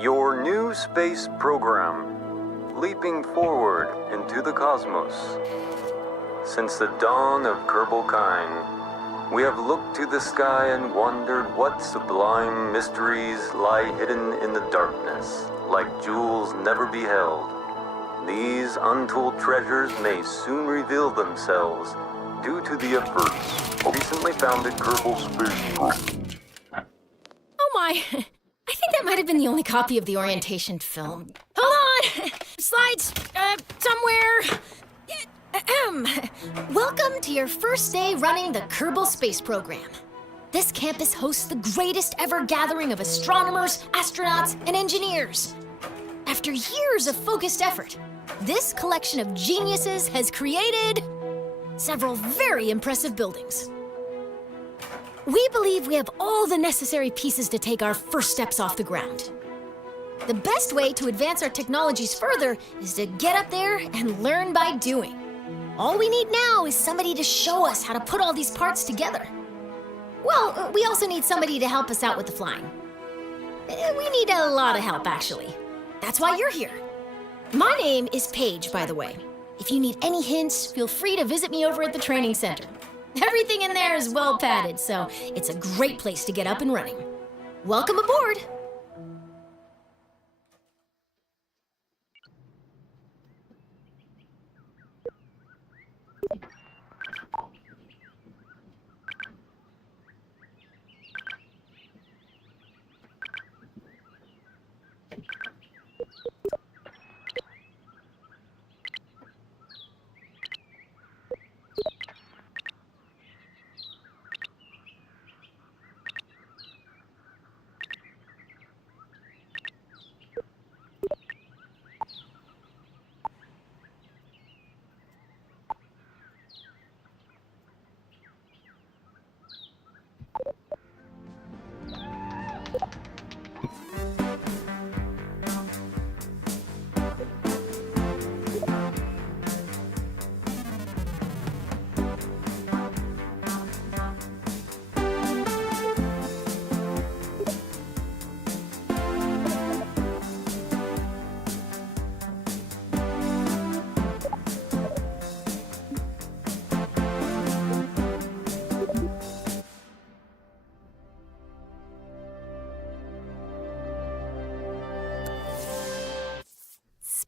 Your new space program, leaping forward into the cosmos. Since the dawn of Kerbalkine, we have looked to the sky and wondered what sublime mysteries lie hidden in the darkness, like jewels never beheld. These untold treasures may soon reveal themselves due to the efforts recently founded Kerbal Space. Oh my! I think that might have been the only copy of the orientation film. Hold on! Slides, somewhere. Welcome to your first day running the Kerbal Space Program. This campus hosts the greatest ever gathering of astronomers, astronauts, and engineers. After years of focused effort, this collection of geniuses has created several very impressive buildings. We believe we have all the necessary pieces to take our first steps off the ground. The best way to advance our technologies further is to get up there and learn by doing. All we need now is somebody to show us how to put all these parts together. Well, we also need somebody to help us out with the flying. We need a lot of help, actually. That's why you're here. My name is Paige, by the way. If you need any hints, feel free to visit me over at the training center. Everything in there is well padded, so it's a great place to get up and running. Welcome aboard!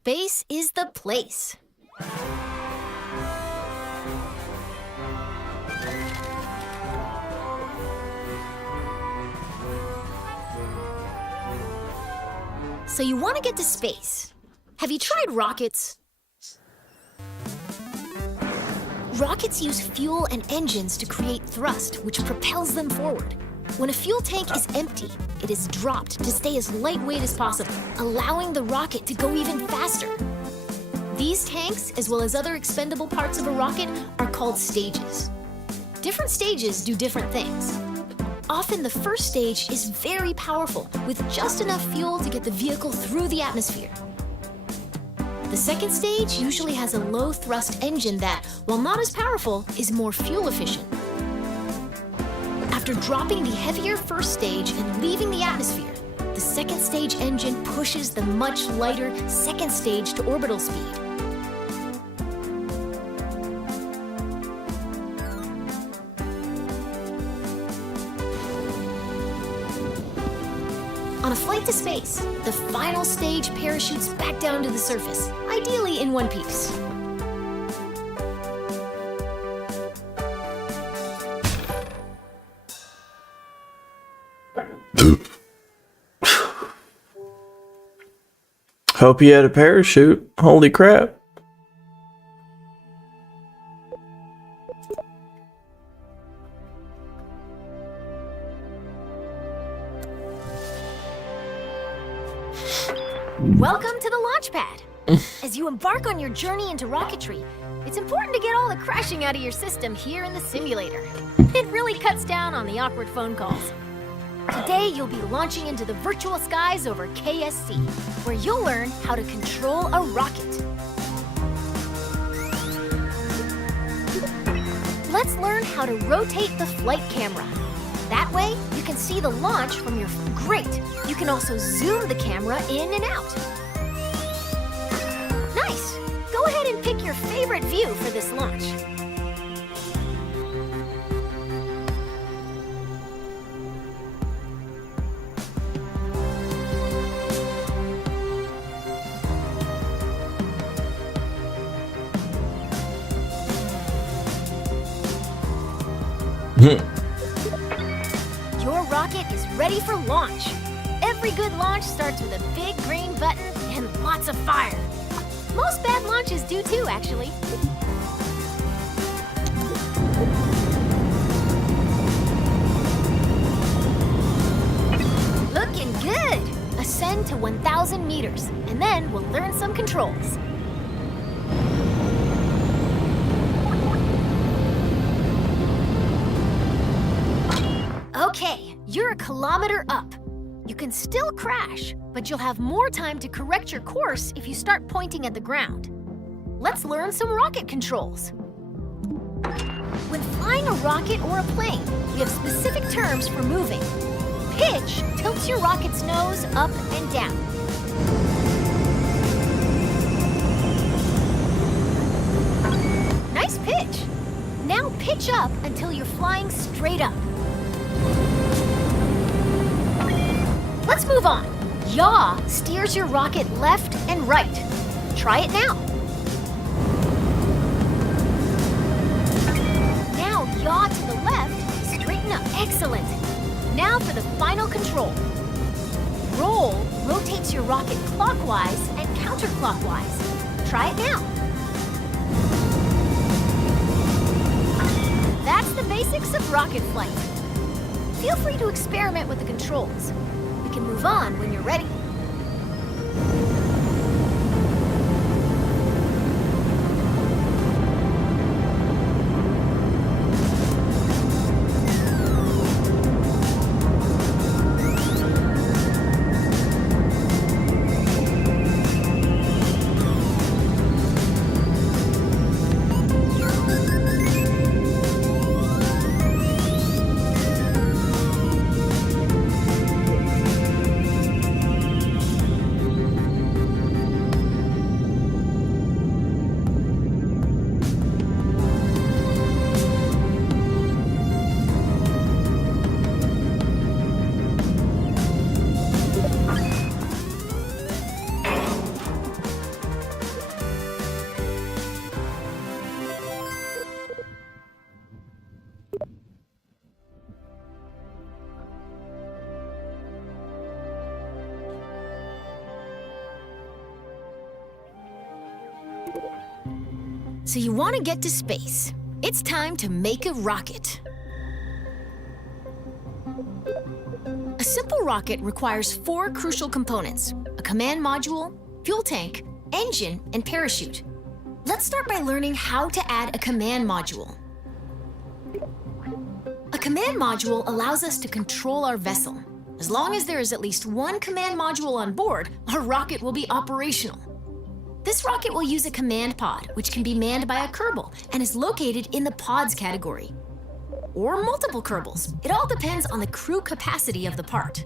Space is the place. So you want to get to space. Have you tried rockets? Rockets use fuel and engines to create thrust, which propels them forward. When a fuel tank is empty, it is dropped to stay as lightweight as possible, allowing the rocket to go even faster. These tanks, as well as other expendable parts of a rocket, are called stages. Different stages do different things. Often the first stage is very powerful, with just enough fuel to get the vehicle through the atmosphere. The second stage usually has a low-thrust engine that, while not as powerful, is more fuel efficient. After dropping the heavier first stage and leaving the atmosphere, the second stage engine pushes the much lighter second stage to orbital speed. On a flight to space, the final stage parachutes back down to the surface, ideally in one piece. Hope you had a parachute. Holy crap. Welcome to the launch pad. As you embark on your journey into rocketry, it's important to get all the crashing out of your system here in the simulator. It really cuts down on the awkward phone calls. Today, you'll be launching into the virtual skies over KSC, where you'll learn how to control a rocket. Let's learn how to rotate the flight camera. That way, you can see the launch from your... Great! You can also zoom the camera in and out. Nice! Go ahead and pick your favorite view for this launch. Your rocket is ready for launch. Every good launch starts with a big green button and lots of fire. Most bad launches do too, actually. Looking good! Ascend to 1,000 meters, and then we'll learn some controls. Okay, you're a kilometer up. You can still crash, but you'll have more time to correct your course if you start pointing at the ground. Let's learn some rocket controls. When flying a rocket or a plane, we have specific terms for moving. Pitch tilts your rocket's nose up and down. Nice pitch. Now pitch up until you're flying straight up. Let's move on. Yaw steers your rocket left and right. Try it now. Now yaw to the left, straighten up. Excellent. Now for the final control. Roll rotates your rocket clockwise and counterclockwise. Try it now. That's the basics of rocket flight. Feel free to experiment with the controls. We can move on when you're ready. So you want to get to space. It's time to make a rocket. A simple rocket requires 4 crucial components: a command module, fuel tank, engine, and parachute. Let's start by learning how to add a command module. A command module allows us to control our vessel. As long as there is at least one command module on board, our rocket will be operational. This rocket will use a command pod, which can be manned by a Kerbal and is located in the pods category. Or multiple Kerbals. It all depends on the crew capacity of the part.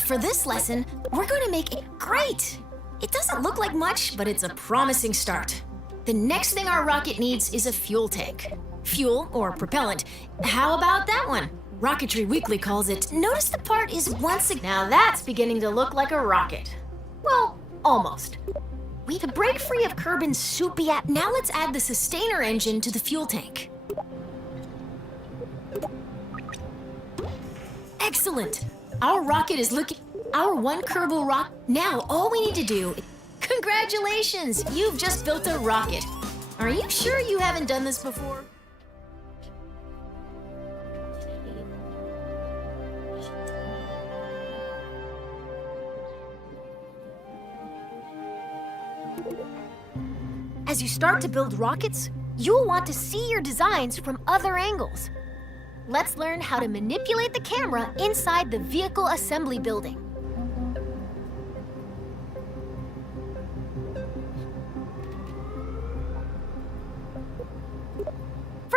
For this lesson, we're going to make it great! It doesn't look like much, but it's a promising start. The next thing our rocket needs is a fuel tank. Fuel, or propellant. How about that one? Rocketry Weekly calls it. Notice the part is once again. Now that's beginning to look like a rocket. Well, almost. To break free of Kerbin's soupy app, now let's add the sustainer engine to the fuel tank. Excellent! Our rocket is looking... Our one Kerbal rock... Now all we need to do... Congratulations! You've just built a rocket. Are you sure you haven't done this before? As you start to build rockets, you'll want to see your designs from other angles. Let's learn how to manipulate the camera inside the vehicle assembly building.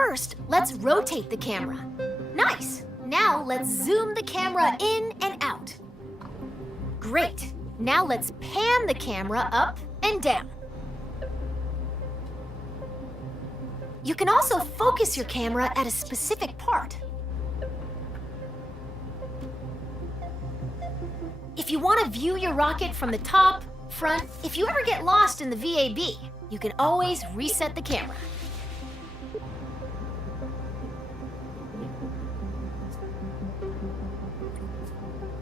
First, let's rotate the camera. Nice! Now let's zoom the camera in and out. Great! Now let's pan the camera up and down. You can also focus your camera at a specific part. If you want to view your rocket from the top, front, if you ever get lost in the VAB, you can always reset the camera.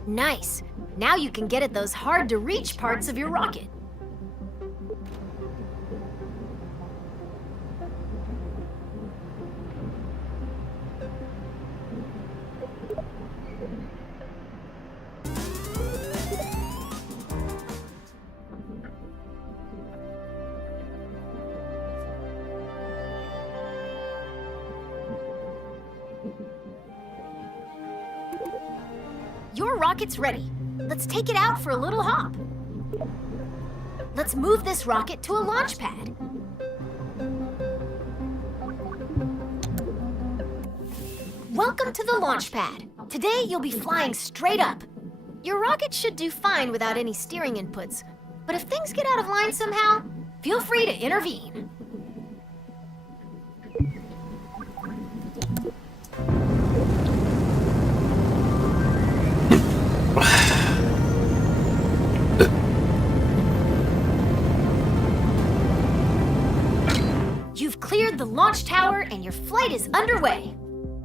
Nice! Now you can get at those hard-to-reach parts of your rocket. Your rocket's ready. Let's take it out for a little hop. Let's move this rocket to a launch pad. Welcome to the launch pad. Today you'll be flying straight up. Your rocket should do fine without any steering inputs, but if things get out of line somehow, feel free to intervene. You've cleared the launch tower and your flight is underway.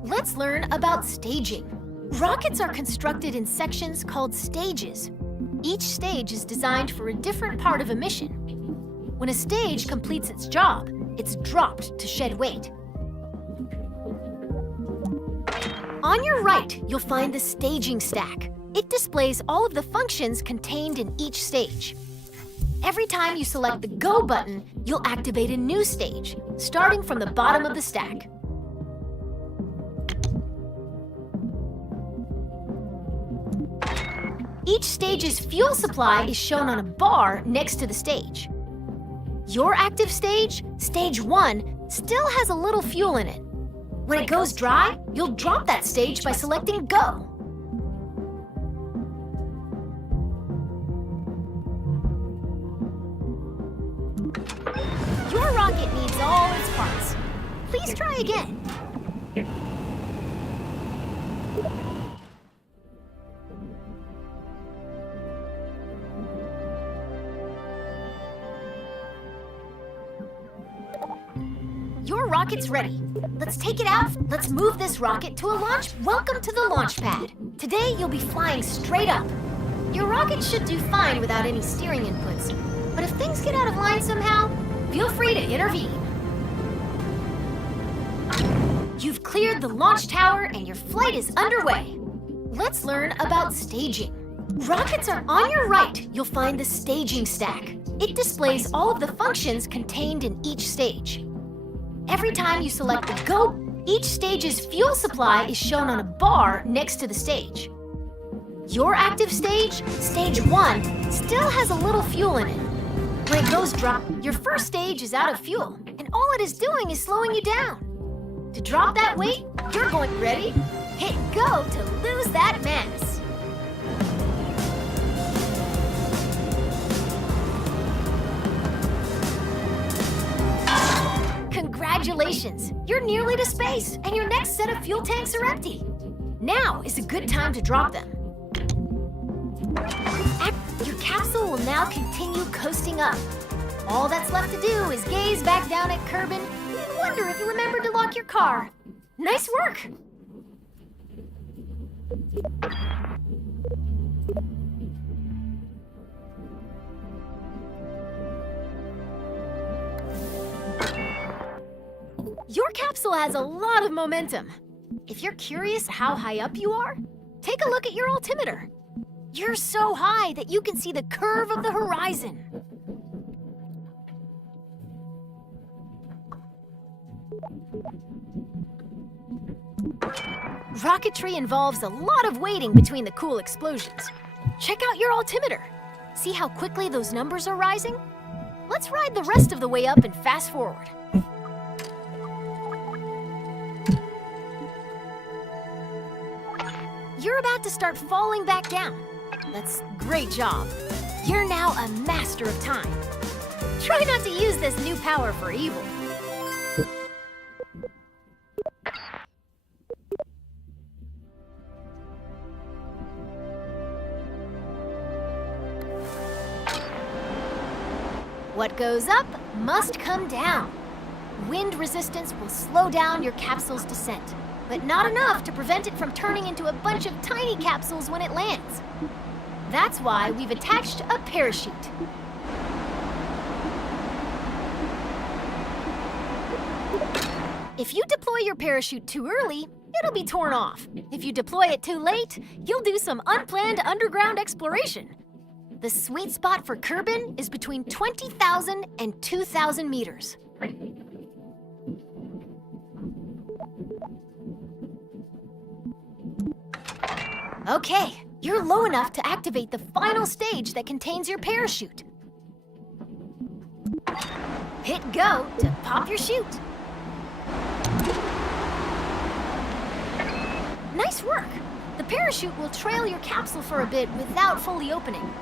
Let's learn about staging. Rockets are constructed in sections called stages. Each stage is designed for a different part of a mission. When a stage completes its job, it's dropped to shed weight. On your right, you'll find the staging stack. It displays all of the functions contained in each stage. Every time you select the Go button, you'll activate a new stage, starting from the bottom of the stack. Each stage's fuel supply is shown on a bar next to the stage. Your active stage, Stage 1, still has a little fuel in it. When it goes dry, you'll drop that stage by selecting Go. Your rocket needs all its parts. Please try again. Your rocket's ready. Let's take it out. Let's move this rocket to a launch. Welcome to the launch pad. Today you'll be flying straight up. Your rocket should do fine without any steering inputs, but if things get out of line somehow, feel free to intervene. You've cleared the launch tower and your flight is underway. Let's learn about staging. Rockets are on your right. You'll find the staging stack. It displays all of the functions contained in each stage. Every time you select the Go, each stage's fuel supply is shown on a bar next to the stage. Your active stage, Stage 1, still has a little fuel in it. When it goes dry, your first stage is out of fuel, and all it is doing is slowing you down. To drop that weight, you're going ready. Hit Go to lose that mass. Congratulations! You're nearly to space, and your next set of fuel tanks are empty. Now is a good time to drop them. Your capsule will now continue coasting up. All that's left to do is gaze back down at Kerbin and wonder if you remembered to lock your car. Nice work! Your capsule has a lot of momentum. If you're curious how high up you are, take a look at your altimeter. You're so high that you can see the curve of the horizon. Rocketry involves a lot of waiting between the cool explosions. Check out your altimeter. See how quickly those numbers are rising? Let's ride the rest of the way up and fast forward. you're about to start falling back down. That's great job. You're now a master of time. Try not to use this new power for evil. What goes up must come down. Wind resistance will slow down your capsule's descent, but not enough to prevent it from turning into a bunch of tiny capsules when it lands. That's why we've attached a parachute. If you deploy your parachute too early, it'll be torn off. If you deploy it too late, you'll do some unplanned underground exploration. The sweet spot for Kerbin is between 20,000 and 2,000 meters. Okay, you're low enough to activate the final stage that contains your parachute. Hit go to pop your chute. Nice work! The parachute will trail your capsule for a bit without fully opening.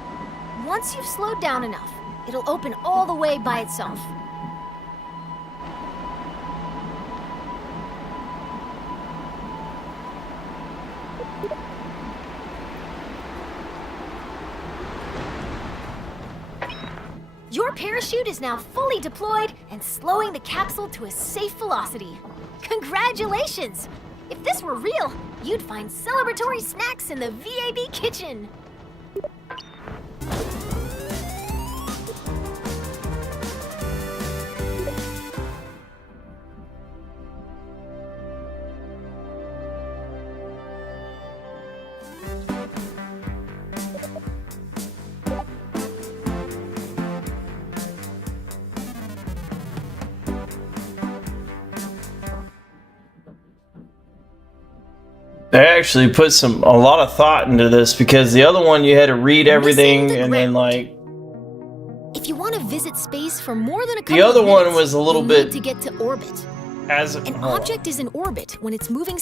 Once you've slowed down enough, it'll open all the way by itself. Your parachute is now fully deployed and slowing the capsule to a safe velocity. Congratulations! If this were real, you'd find celebratory snacks in the VAB kitchen. They actually put a lot of thought into this, because the other one you had to read everything and then like. If you want to visit space for more than a couple The other of minutes, one was a little you bit need to get to orbit. An object is in orbit when it's moving.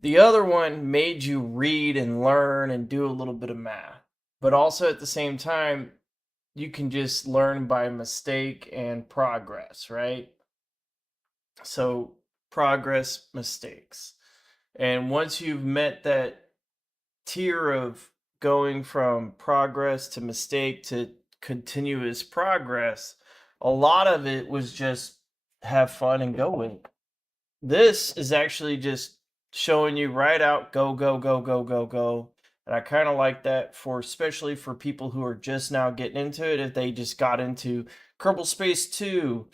The other one made you read and learn and do a little bit of math, but also at the same time, you can just learn by mistake and progress, right? So progress, mistakes. And once you've met that tier of going from progress to mistake to continuous progress, a lot of it was just have fun and go with it. This is actually just showing you right out, go, go, go, go, go, go. And I kind of like that, for especially for people who are just now getting into it. If they just got into Kerbal Space 2,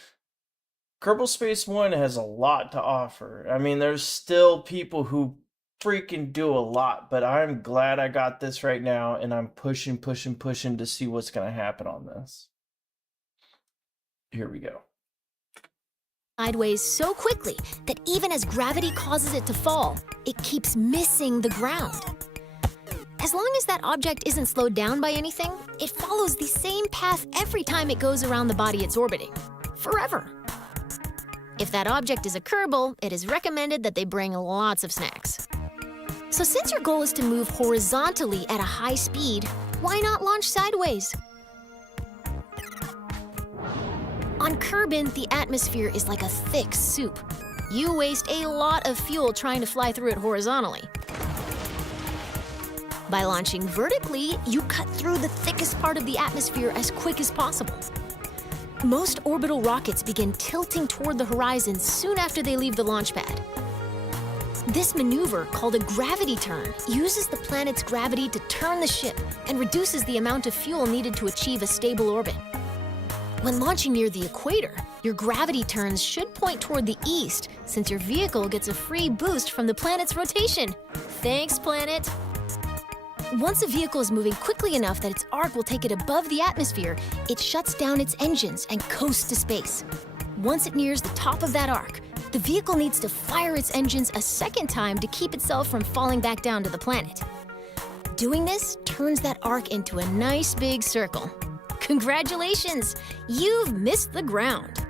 Kerbal Space 1 has a lot to offer. I mean, there's still people who freaking do a lot, but I'm glad I got this right now, and I'm pushing to see what's going to happen on this. Here we go. Sideways so quickly that even as gravity causes it to fall, it keeps missing the ground. As long as that object isn't slowed down by anything, it follows the same path every time it goes around the body it's orbiting. Forever. If that object is a Kerbal, it is recommended that they bring lots of snacks. So since your goal is to move horizontally at a high speed, why not launch sideways? On Kerbin, the atmosphere is like a thick soup. You waste a lot of fuel trying to fly through it horizontally. By launching vertically, you cut through the thickest part of the atmosphere as quick as possible. Most orbital rockets begin tilting toward the horizon soon after they leave the launch pad. This maneuver, called a gravity turn, uses the planet's gravity to turn the ship and reduces the amount of fuel needed to achieve a stable orbit. When launching near the equator, your gravity turns should point toward the east, since your vehicle gets a free boost from the planet's rotation. Thanks, planet! Once a vehicle is moving quickly enough that its arc will take it above the atmosphere, it shuts down its engines and coasts to space. Once it nears the top of that arc, the vehicle needs to fire its engines a second time to keep itself from falling back down to the planet. Doing this turns that arc into a nice big circle. Congratulations! You've missed the ground.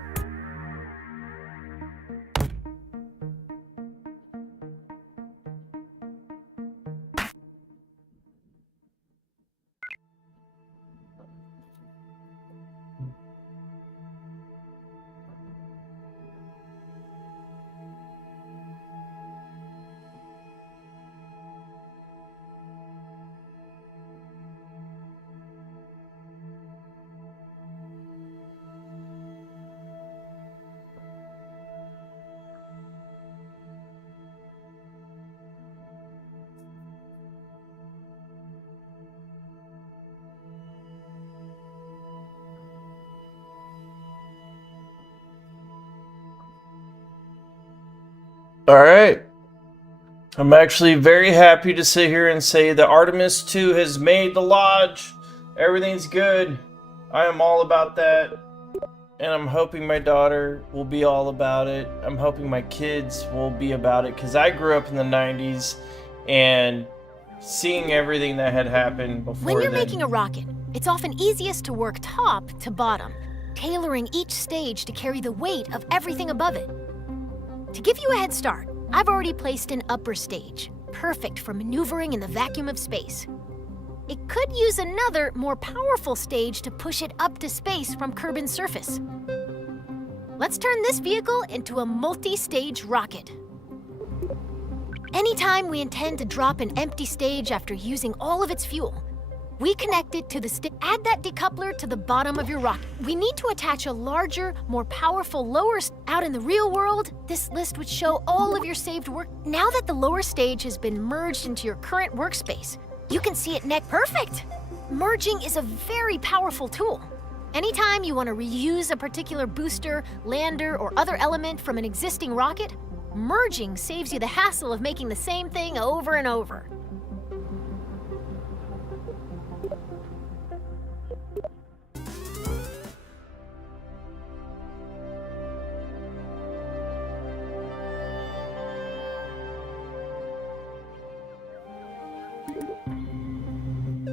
All right. I'm actually very happy to sit here and say that Artemis 2 has made the lodge. Everything's good. I am all about that. And I'm hoping my daughter will be all about it. I'm hoping my kids will be about it, because I grew up in the 90s and seeing everything that had happened before. When you're then. making a rocket, it's often easiest to work top to bottom, tailoring each stage to carry the weight of everything above it. To give you a head start, I've already placed an upper stage, perfect for maneuvering in the vacuum of space. It could use another, more powerful stage to push it up to space from Kerbin's surface. Let's turn this vehicle into a multi-stage rocket. Anytime we intend to drop an empty stage after using all of its fuel, we connect it to the add that decoupler to the bottom of your rocket. We need to attach a larger, more powerful lower out in the real world. This list would show all of your saved work. Now that the lower stage has been merged into your current workspace, you can see it next. Perfect! Merging is a very powerful tool. Anytime you want to reuse a particular booster, lander, or other element from an existing rocket, merging saves you the hassle of making the same thing over and over.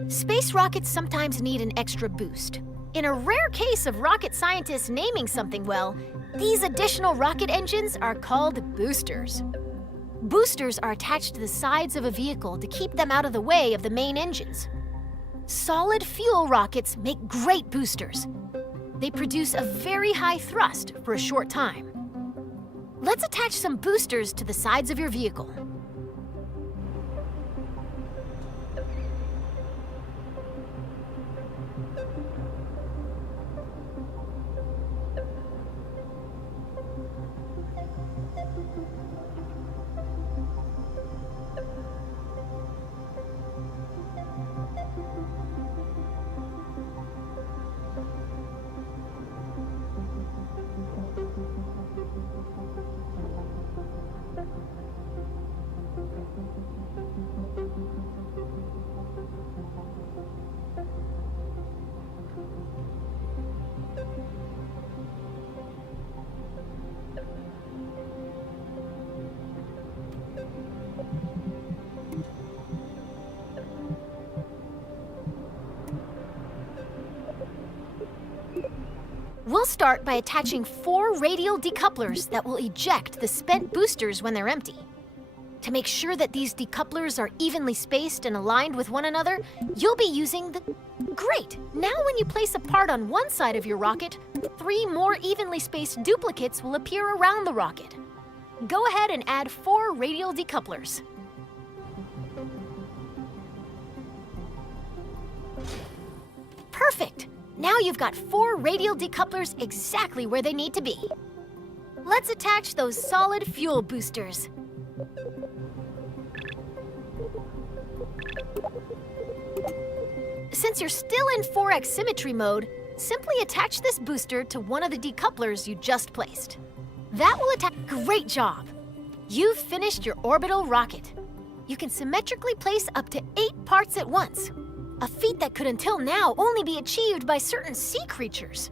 Space rockets sometimes need an extra boost. In a rare case of rocket scientists naming something well, these additional rocket engines are called boosters. Boosters are attached to the sides of a vehicle to keep them out of the way of the main engines. Solid fuel rockets make great boosters. They produce a very high thrust for a short time. Let's attach some boosters to the sides of your vehicle. We'll start by attaching 4 radial decouplers that will eject the spent boosters when they're empty. To make sure that these decouplers are evenly spaced and aligned with one another, you'll be using the... Great! Now when you place a part on one side of your rocket, 3 more evenly spaced duplicates will appear around the rocket. Go ahead and add 4 radial decouplers. Perfect! Now you've got 4 radial decouplers exactly where they need to be. Let's attach those solid fuel boosters. Since you're still in 4x symmetry mode, simply attach this booster to one of the decouplers you just placed. That will attach. Great job! You've finished your orbital rocket. You can symmetrically place up to 8 parts at once. A feat that could until now only be achieved by certain sea creatures.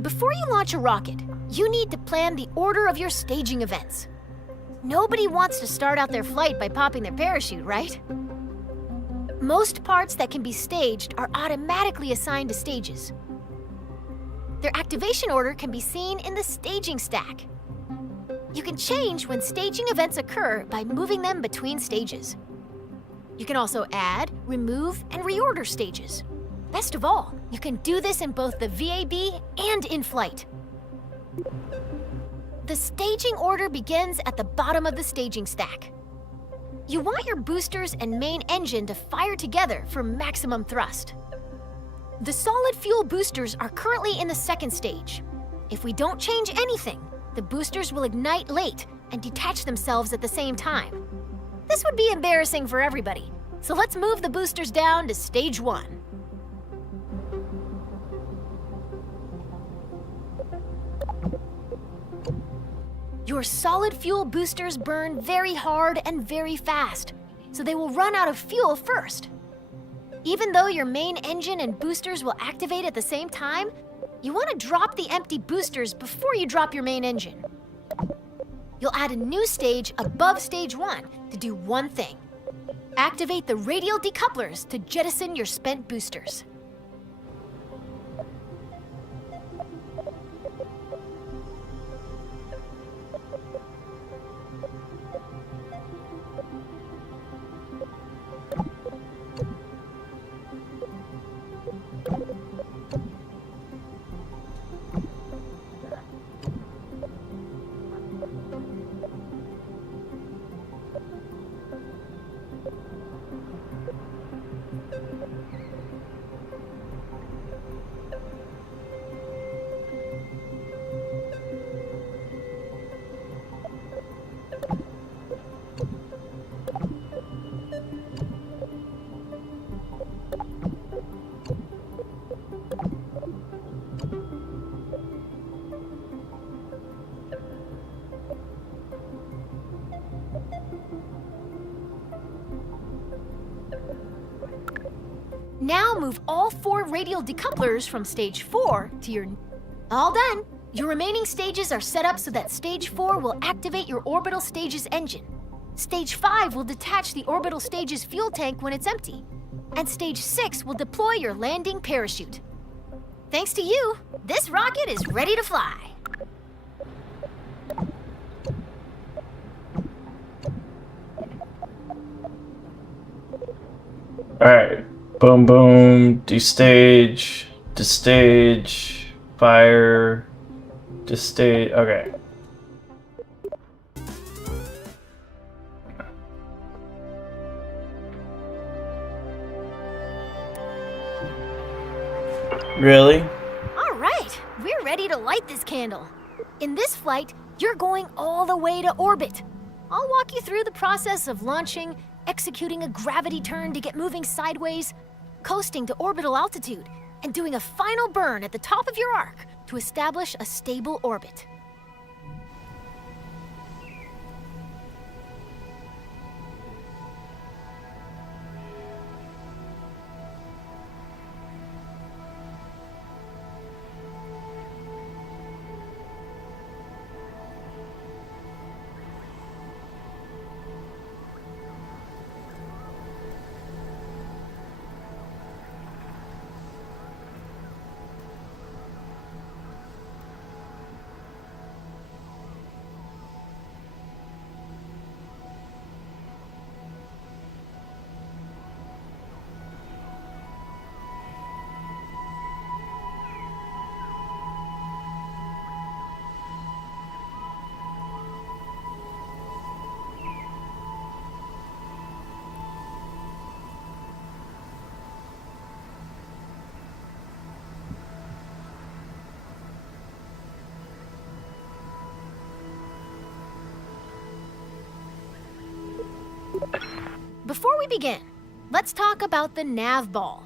Before you launch a rocket, you need to plan the order of your staging events. Nobody wants to start out their flight by popping their parachute, right? Most parts that can be staged are automatically assigned to stages. Their activation order can be seen in the staging stack. You can change when staging events occur by moving them between stages. You can also add, remove, and reorder stages. Best of all, you can do this in both the VAB and in flight. The staging order begins at the bottom of the staging stack. You want your boosters and main engine to fire together for maximum thrust. The solid fuel boosters are currently in the second stage. If we don't change anything, the boosters will ignite late and detach themselves at the same time. This would be embarrassing for everybody, so let's move the boosters down to stage 1. Your solid fuel boosters burn very hard and very fast, so they will run out of fuel first. Even though your main engine and boosters will activate at the same time, you want to drop the empty boosters before you drop your main engine. You'll add a new stage above stage 1 to do one thing. Activate the radial decouplers to jettison your spent boosters. Now move all 4 radial decouplers from stage 4 to your... All done! Your remaining stages are set up so that stage 4 will activate your orbital stage's engine. Stage 5 will detach the orbital stage's fuel tank when it's empty. And stage 6 will deploy your landing parachute. Thanks to you, this rocket is ready to fly. Alright. Boom, boom, destage, fire, destage. Okay. Really? All right, we're ready to light this candle. In this flight, you're going all the way to orbit. I'll walk you through the process of launching, executing a gravity turn to get moving sideways, coasting to orbital altitude, and doing a final burn at the top of your arc to establish a stable orbit. Before we begin, let's talk about the nav ball.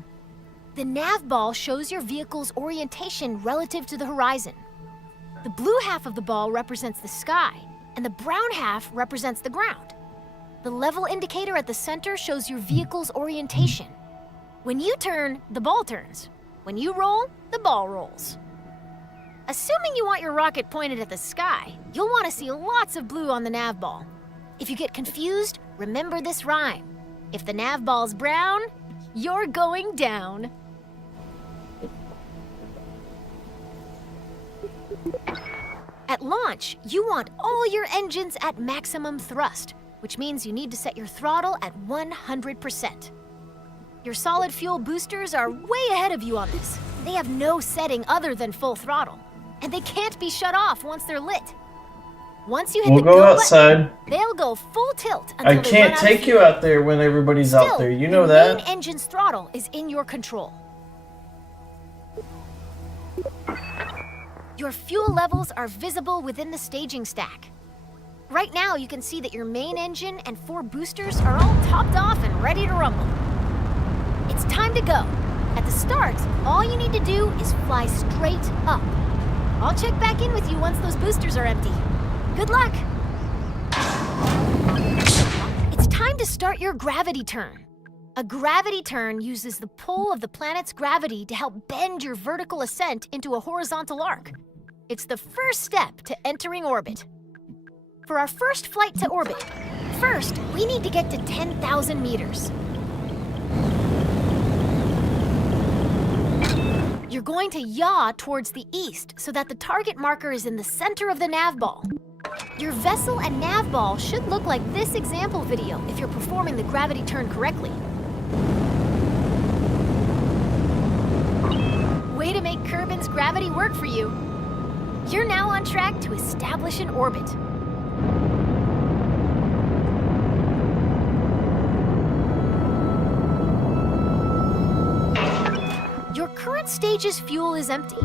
The nav ball shows your vehicle's orientation relative to the horizon. The blue half of the ball represents the sky, and the brown half represents the ground. The level indicator at the center shows your vehicle's orientation. When you turn, the ball turns. When you roll, the ball rolls. Assuming you want your rocket pointed at the sky, you'll want to see lots of blue on the nav ball. If you get confused, remember this rhyme. If the nav ball's brown, you're going down. At launch, you want all your engines at maximum thrust, which means you need to set your throttle at 100%. Your solid fuel boosters are way ahead of you on this. They have no setting other than full throttle, and they can't be shut off once they're lit. Once you hit the go outside. button, they'll go full tilt until I they can't run out take of you fuel. out there when everybody's out there. You know your that. main engine's throttle is in your control. Your fuel levels are visible within the staging stack. Right now, you can see that your main engine and 4 boosters are all topped off and ready to rumble. It's time to go. At the start, all you need to do is fly straight up. I'll check back in with you once those boosters are empty. Good luck! It's time to start your gravity turn. A gravity turn uses the pull of the planet's gravity to help bend your vertical ascent into a horizontal arc. It's the first step to entering orbit. For our first flight to orbit, first, we need to get to 10,000 meters. You're going to yaw towards the east so that the target marker is in the center of the nav ball. Your vessel and nav ball should look like this example video if you're performing the gravity turn correctly. Way to make Kerbin's gravity work for you. You're now on track to establish an orbit. Your current stage's fuel is empty.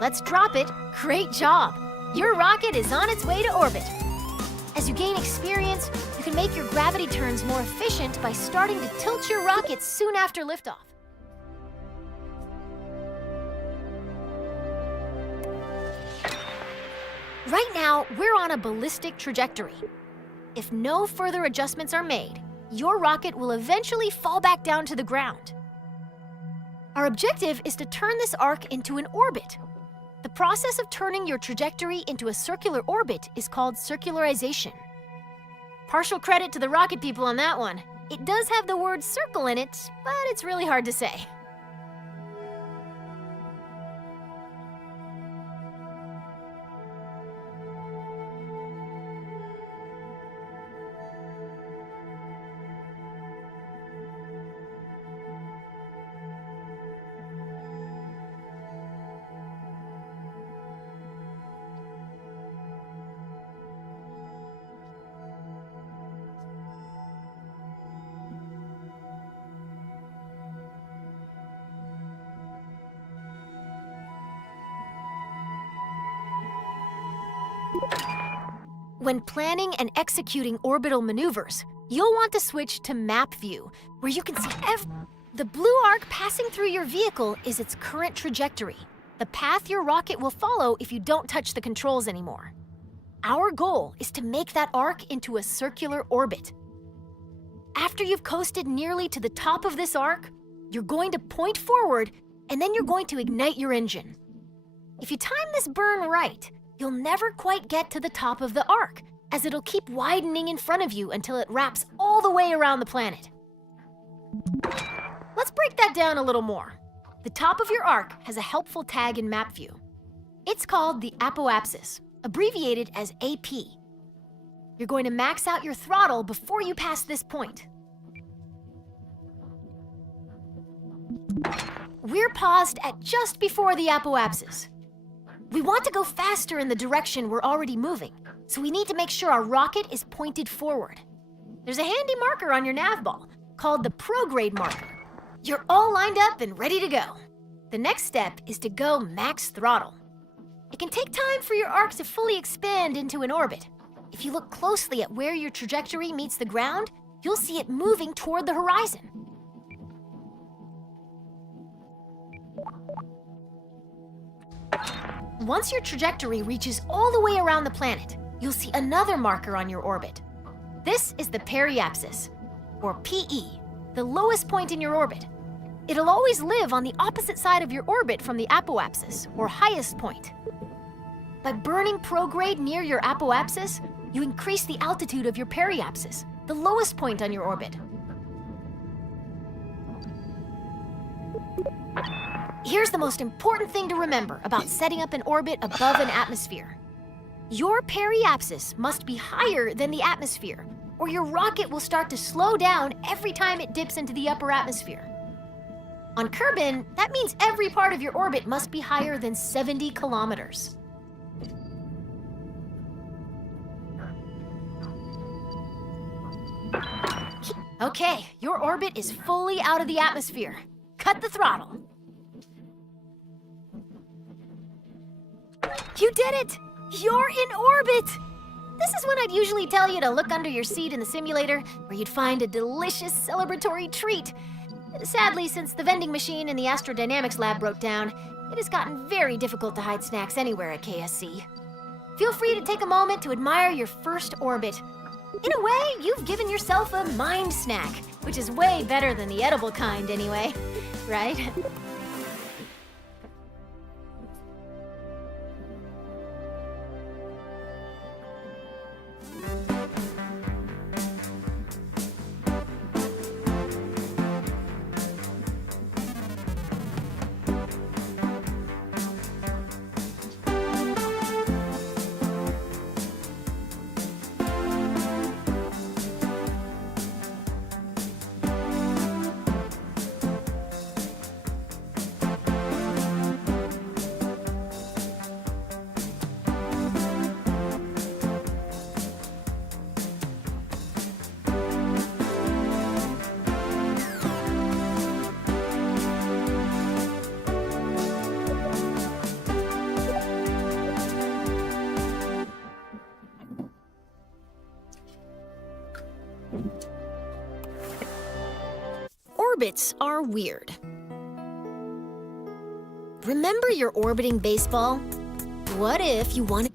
Let's drop it. Great job. Your rocket is on its way to orbit. As you gain experience, you can make your gravity turns more efficient by starting to tilt your rocket soon after liftoff. Right now, we're on a ballistic trajectory. If no further adjustments are made, your rocket will eventually fall back down to the ground. Our objective is to turn this arc into an orbit. The process of turning your trajectory into a circular orbit is called circularization. Partial credit to the rocket people on that one. It does have the word circle in it, but it's really hard to say. When planning and executing orbital maneuvers, you'll want to switch to map view, where you can see the blue arc passing through your vehicle is its current trajectory, the path your rocket will follow if you don't touch the controls anymore. Our goal is to make that arc into a circular orbit. After you've coasted nearly to the top of this arc, you're going to point forward, and then you're going to ignite your engine. If you time this burn right, you'll never quite get to the top of the arc, as it'll keep widening in front of you until it wraps all the way around the planet. Let's break that down a little more. The top of your arc has a helpful tag in map view. It's called the apoapsis, abbreviated as AP. You're going to max out your throttle before you pass this point. We're paused at just before the apoapsis. We want to go faster in the direction we're already moving, so we need to make sure our rocket is pointed forward. There's a handy marker on your nav ball called the prograde marker. You're all lined up and ready to go. The next step is to go max throttle. It can take time for your arc to fully expand into an orbit. If you look closely at where your trajectory meets the ground, you'll see it moving toward the horizon. Once your trajectory reaches all the way around the planet, you'll see another marker on your orbit. This is the periapsis, or PE, the lowest point in your orbit. It'll always live on the opposite side of your orbit from the apoapsis, or highest point. By burning prograde near your apoapsis, you increase the altitude of your periapsis, the lowest point on your orbit. Here's the most important thing to remember about setting up an orbit above an atmosphere. Your periapsis must be higher than the atmosphere, or your rocket will start to slow down every time it dips into the upper atmosphere. On Kerbin, that means every part of your orbit must be higher than 70 kilometers. Okay, your orbit is fully out of the atmosphere. Cut the throttle. You did it! You're in orbit! This is when I'd usually tell you to look under your seat in the simulator, where you'd find a delicious celebratory treat. Sadly, since the vending machine in the astrodynamics lab broke down, it has gotten very difficult to hide snacks anywhere at KSC. Feel free to take a moment to admire your first orbit. In a way, you've given yourself a mind snack, which is way better than the edible kind anyway, right? Orbits are weird. Remember your orbiting baseball? What if you wanted...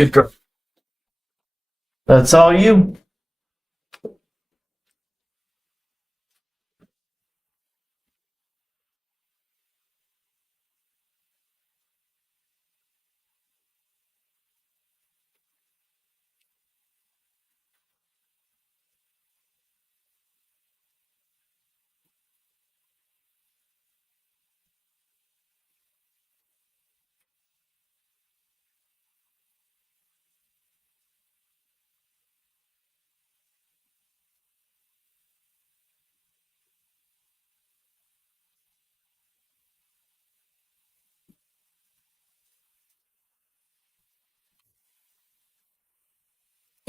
Good girl. That's all you.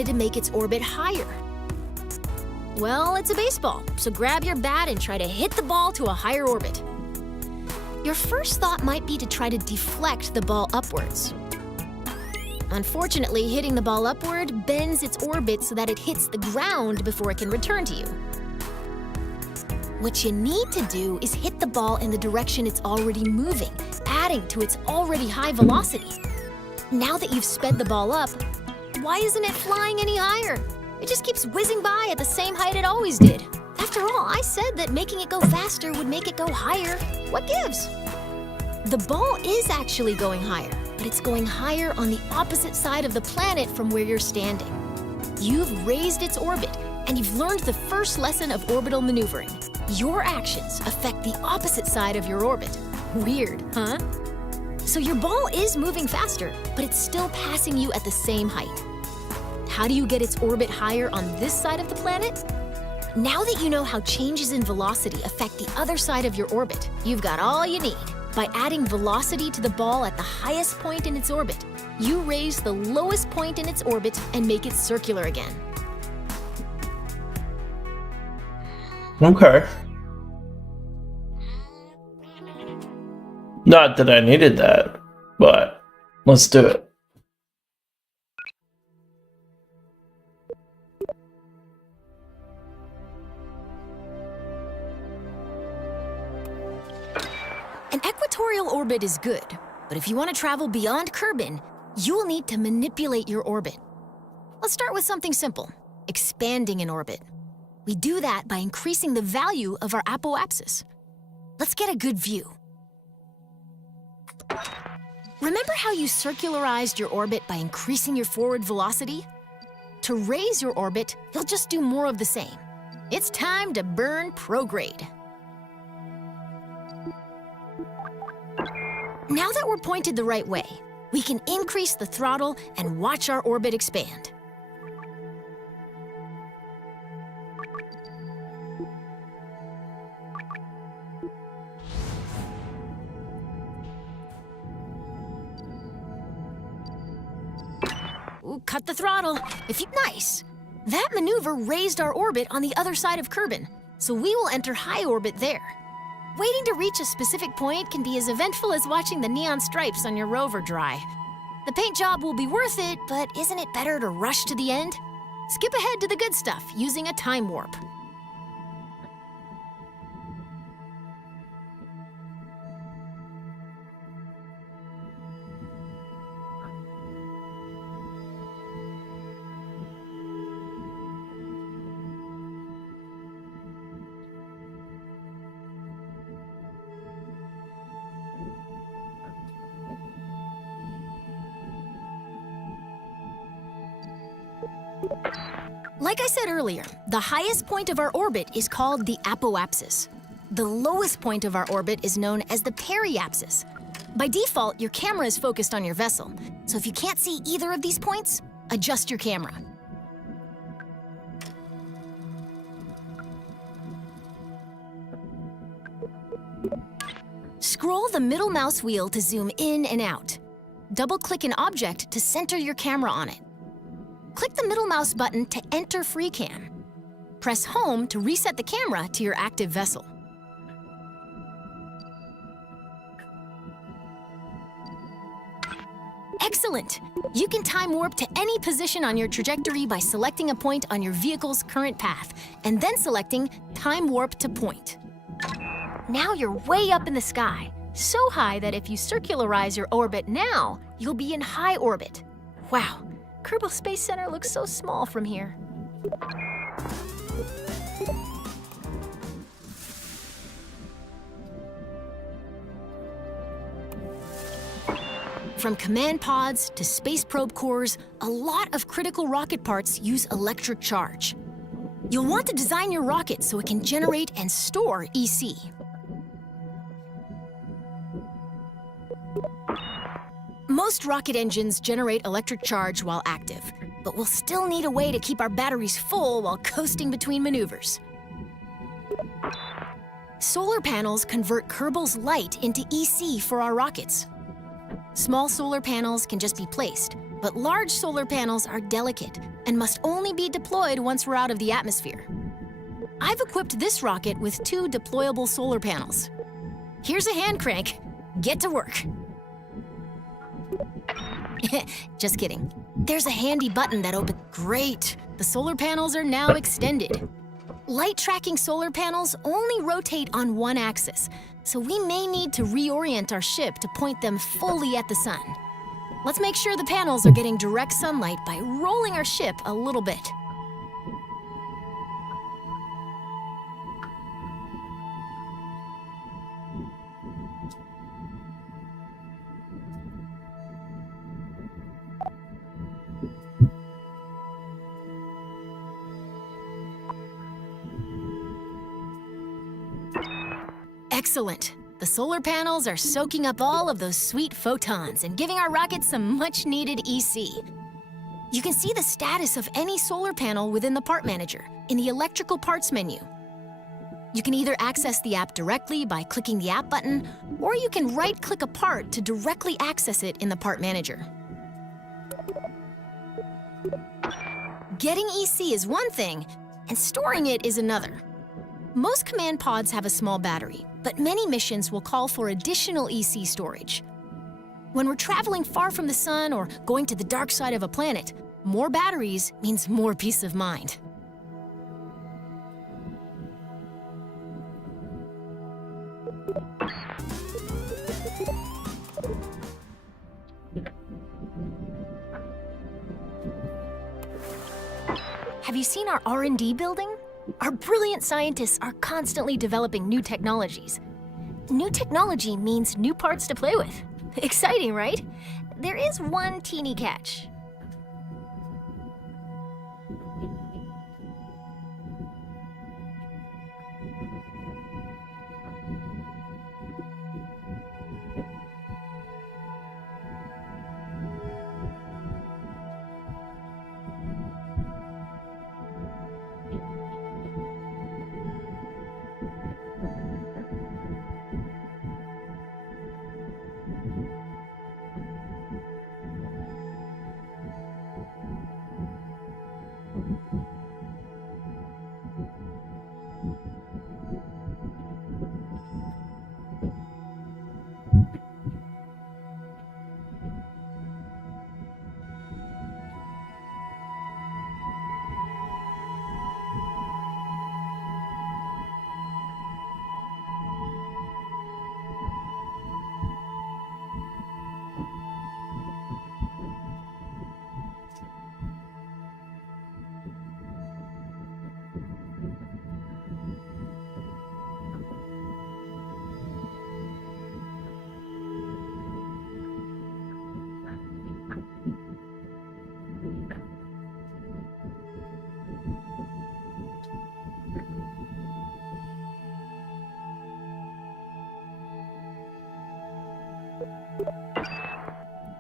to make its orbit higher? Well, it's a baseball, so grab your bat and try to hit the ball to a higher orbit. Your first thought might be to try to deflect the ball upwards. Unfortunately, hitting the ball upward bends its orbit so that it hits the ground before it can return to you. What you need to do is hit the ball in the direction it's already moving, adding to its already high velocity. Now that you've sped the ball up, why isn't it flying any higher? It just keeps whizzing by at the same height it always did. After all, I said that making it go faster would make it go higher. What gives? The ball is actually going higher, but it's going higher on the opposite side of the planet from where you're standing. You've raised its orbit, and you've learned the first lesson of orbital maneuvering. Your actions affect the opposite side of your orbit. Weird, huh? So your ball is moving faster, but it's still passing you at the same height. How do you get its orbit higher on this side of the planet? Now that you know how changes in velocity affect the other side of your orbit, you've got all you need. By adding velocity to the ball at the highest point in its orbit, you raise the lowest point in its orbit and make it circular again. Okay. Not that I needed that, but let's do it. An equatorial orbit is good, but if you want to travel beyond Kerbin, you'll need to manipulate your orbit. Let's start with something simple, expanding an orbit. We do that by increasing the value of our apoapsis. Let's get a good view. Remember how you circularized your orbit by increasing your forward velocity? To raise your orbit, you'll just do more of the same. It's time to burn prograde. Now that we're pointed the right way, we can increase the throttle and watch our orbit expand. Ooh, cut the throttle. Nice. That maneuver raised our orbit on the other side of Kerbin, so we will enter high orbit there. Waiting to reach a specific point can be as eventful as watching the neon stripes on your rover dry. The paint job will be worth it, but isn't it better to rush to the end? Skip ahead to the good stuff using a time warp. Like I said earlier, the highest point of our orbit is called the apoapsis. The lowest point of our orbit is known as the periapsis. By default, your camera is focused on your vessel, so if you can't see either of these points, adjust your camera. Scroll the middle mouse wheel to zoom in and out. Double-click an object to center your camera on it. Click the middle mouse button to enter FreeCam. Press Home to reset the camera to your active vessel. Excellent! You can time warp to any position on your trajectory by selecting a point on your vehicle's current path, and then selecting Time Warp to Point. Now you're way up in the sky, so high that if you circularize your orbit now, you'll be in high orbit. Wow! Kerbal Space Center looks so small from here. From command pods to space probe cores, a lot of critical rocket parts use electric charge. You'll want to design your rocket so it can generate and store EC. Most rocket engines generate electric charge while active, but we'll still need a way to keep our batteries full while coasting between maneuvers. Solar panels convert Kerbal's light into EC for our rockets. Small solar panels can just be placed, but large solar panels are delicate and must only be deployed once we're out of the atmosphere. I've equipped this rocket with 2 deployable solar panels. Here's a hand crank. Get to work. Just kidding. There's a handy button that opens. Great! The solar panels are now extended. Light tracking solar panels only rotate on one axis, so we may need to reorient our ship to point them fully at the sun. Let's make sure the panels are getting direct sunlight by rolling our ship a little bit. Excellent. The solar panels are soaking up all of those sweet photons and giving our rocket some much-needed EC. You can see the status of any solar panel within the Part Manager in the Electrical Parts menu. You can either access the app directly by clicking the app button, or you can right-click a part to directly access it in the Part Manager. Getting EC is one thing, and storing it is another. Most command pods have a small battery, but many missions will call for additional EC storage. When we're traveling far from the sun or going to the dark side of a planet, more batteries means more peace of mind. Have you seen our R&D building? Our brilliant scientists are constantly developing new technologies. New technology means new parts to play with. Exciting, right? There is one teeny catch.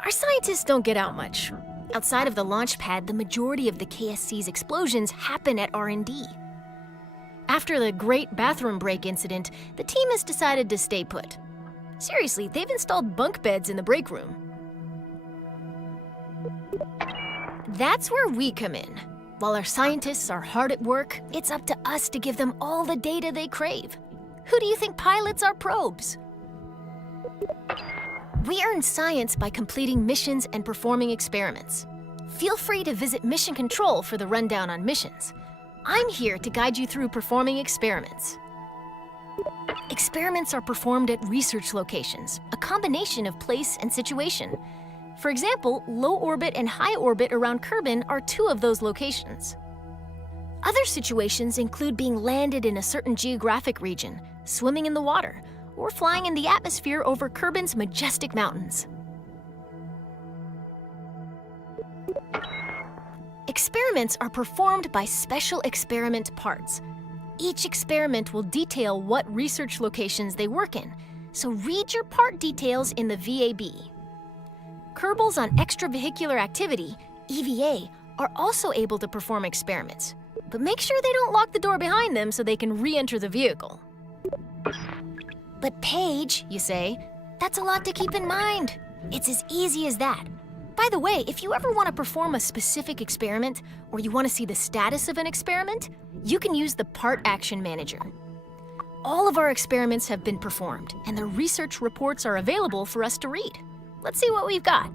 Our scientists don't get out much. Outside of the launch pad, the majority of the KSC's explosions happen at R&D. After the great bathroom break incident, the team has decided to stay put. Seriously, they've installed bunk beds in the break room. That's where we come in. While our scientists are hard at work, it's up to us to give them all the data they crave. Who do you think pilots our probes? We earn science by completing missions and performing experiments. Feel free to visit Mission Control for the rundown on missions. I'm here to guide you through performing experiments. Experiments are performed at research locations, a combination of place and situation. For example, low orbit and high orbit around Kerbin are two of those locations. Other situations include being landed in a certain geographic region, swimming in the water, or flying in the atmosphere over Kerbin's majestic mountains. Experiments are performed by special experiment parts. Each experiment will detail what research locations they work in, so read your part details in the VAB. Kerbals on extravehicular activity, EVA, are also able to perform experiments, but make sure they don't lock the door behind them so they can re-enter the vehicle. But Paige, you say, that's a lot to keep in mind. It's as easy as that. By the way, if you ever want to perform a specific experiment, or you want to see the status of an experiment, you can use the Part Action Manager. All of our experiments have been performed, and the research reports are available for us to read. Let's see what we've got.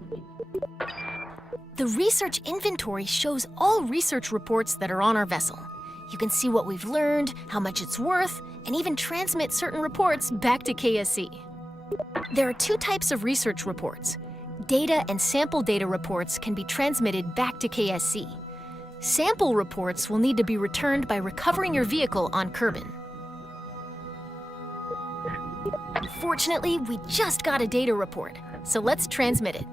The research inventory shows all research reports that are on our vessel. You can see what we've learned, how much it's worth, and even transmit certain reports back to KSC. There are two types of research reports. Data and sample data reports can be transmitted back to KSC. Sample reports will need to be returned by recovering your vehicle on Kerbin. Fortunately, we just got a data report, so let's transmit it.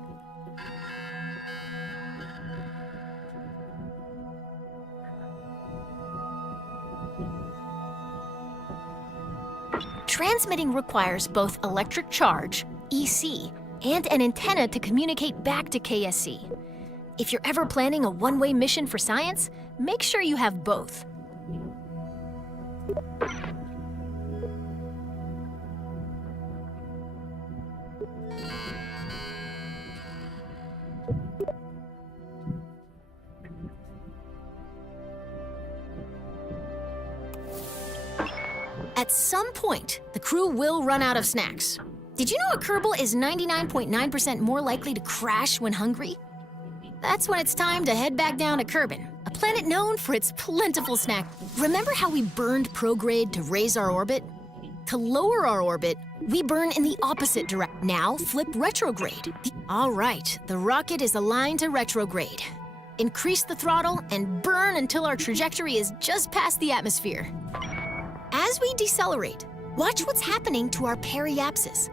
Transmitting requires both electric charge, EC, and an antenna to communicate back to KSC. If you're ever planning a one-way mission for science, make sure you have both. At some point, the crew will run out of snacks. Did you know a Kerbal is 99.9% more likely to crash when hungry? That's when it's time to head back down to Kerbin, a planet known for its plentiful snack. Remember how we burned prograde to raise our orbit? To lower our orbit, we burn in the opposite direction. Now flip retrograde. All right, the rocket is aligned to retrograde. Increase the throttle and burn until our trajectory is just past the atmosphere. As we decelerate, watch what's happening to our periapsis.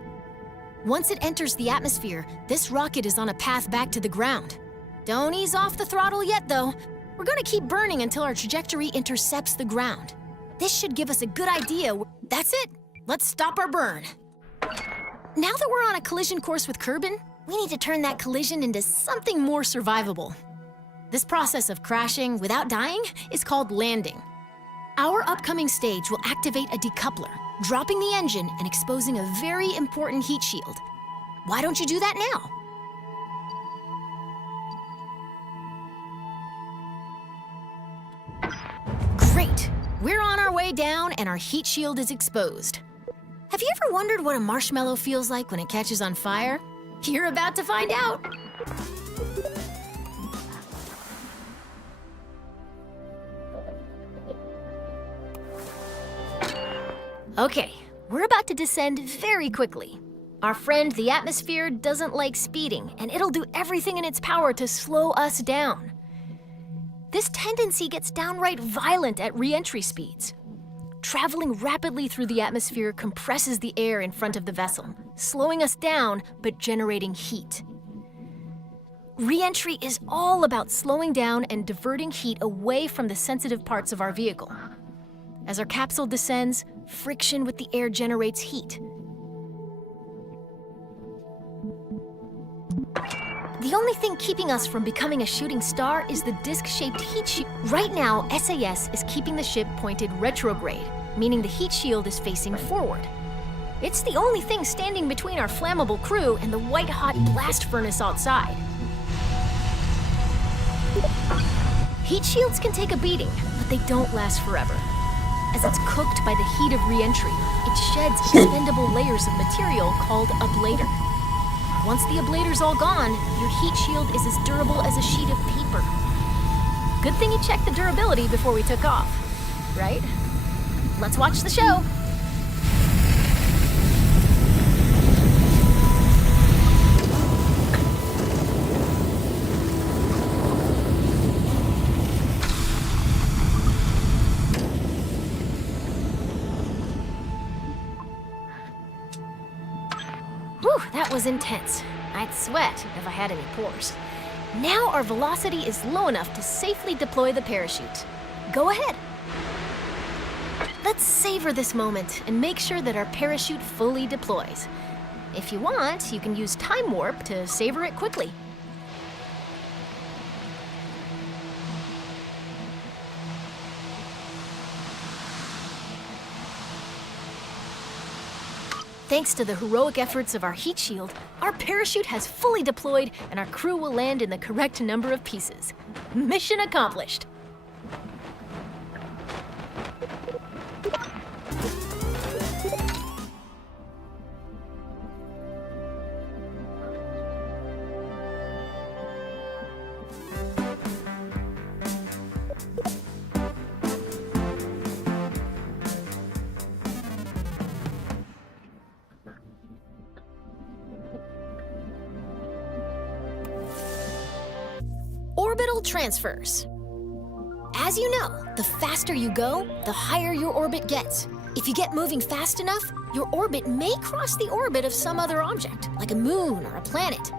Once it enters the atmosphere, this rocket is on a path back to the ground. Don't ease off the throttle yet, though. We're gonna keep burning until our trajectory intercepts the ground. This should give us a good idea. That's it. Let's stop our burn. Now that we're on a collision course with Kerbin, we need to turn that collision into something more survivable. This process of crashing without dying is called landing. Our upcoming stage will activate a decoupler, dropping the engine and exposing a very important heat shield. Why don't you do that now? Great! We're on our way down and our heat shield is exposed. Have you ever wondered what a marshmallow feels like when it catches on fire? You're about to find out! Okay, we're about to descend very quickly. Our friend the atmosphere doesn't like speeding, and it'll do everything in its power to slow us down. This tendency gets downright violent at re-entry speeds. Traveling rapidly through the atmosphere compresses the air in front of the vessel, slowing us down but generating heat. Re-entry is all about slowing down and diverting heat away from the sensitive parts of our vehicle. As our capsule descends, friction with the air generates heat. The only thing keeping us from becoming a shooting star is the disc-shaped heat shield. Right now, SAS is keeping the ship pointed retrograde, meaning the heat shield is facing forward. It's the only thing standing between our flammable crew and the white-hot blast furnace outside. Heat shields can take a beating, but they don't last forever. As it's cooked by the heat of re-entry, it sheds expendable layers of material called ablator. Once the ablator's all gone, your heat shield is as durable as a sheet of paper. Good thing you checked the durability before we took off, right? Let's watch the show. Whew, that was intense. I'd sweat if I had any pores. Now our velocity is low enough to safely deploy the parachute. Go ahead. Let's savor this moment and make sure that our parachute fully deploys. If you want, you can use Time Warp to savor it quickly. Thanks to the heroic efforts of our heat shield, our parachute has fully deployed and our crew will land in the correct number of pieces. Mission accomplished. orbital transfers. As you know, the faster you go, the higher your orbit gets. If you get moving fast enough, your orbit may cross the orbit of some other object, like a moon or a planet.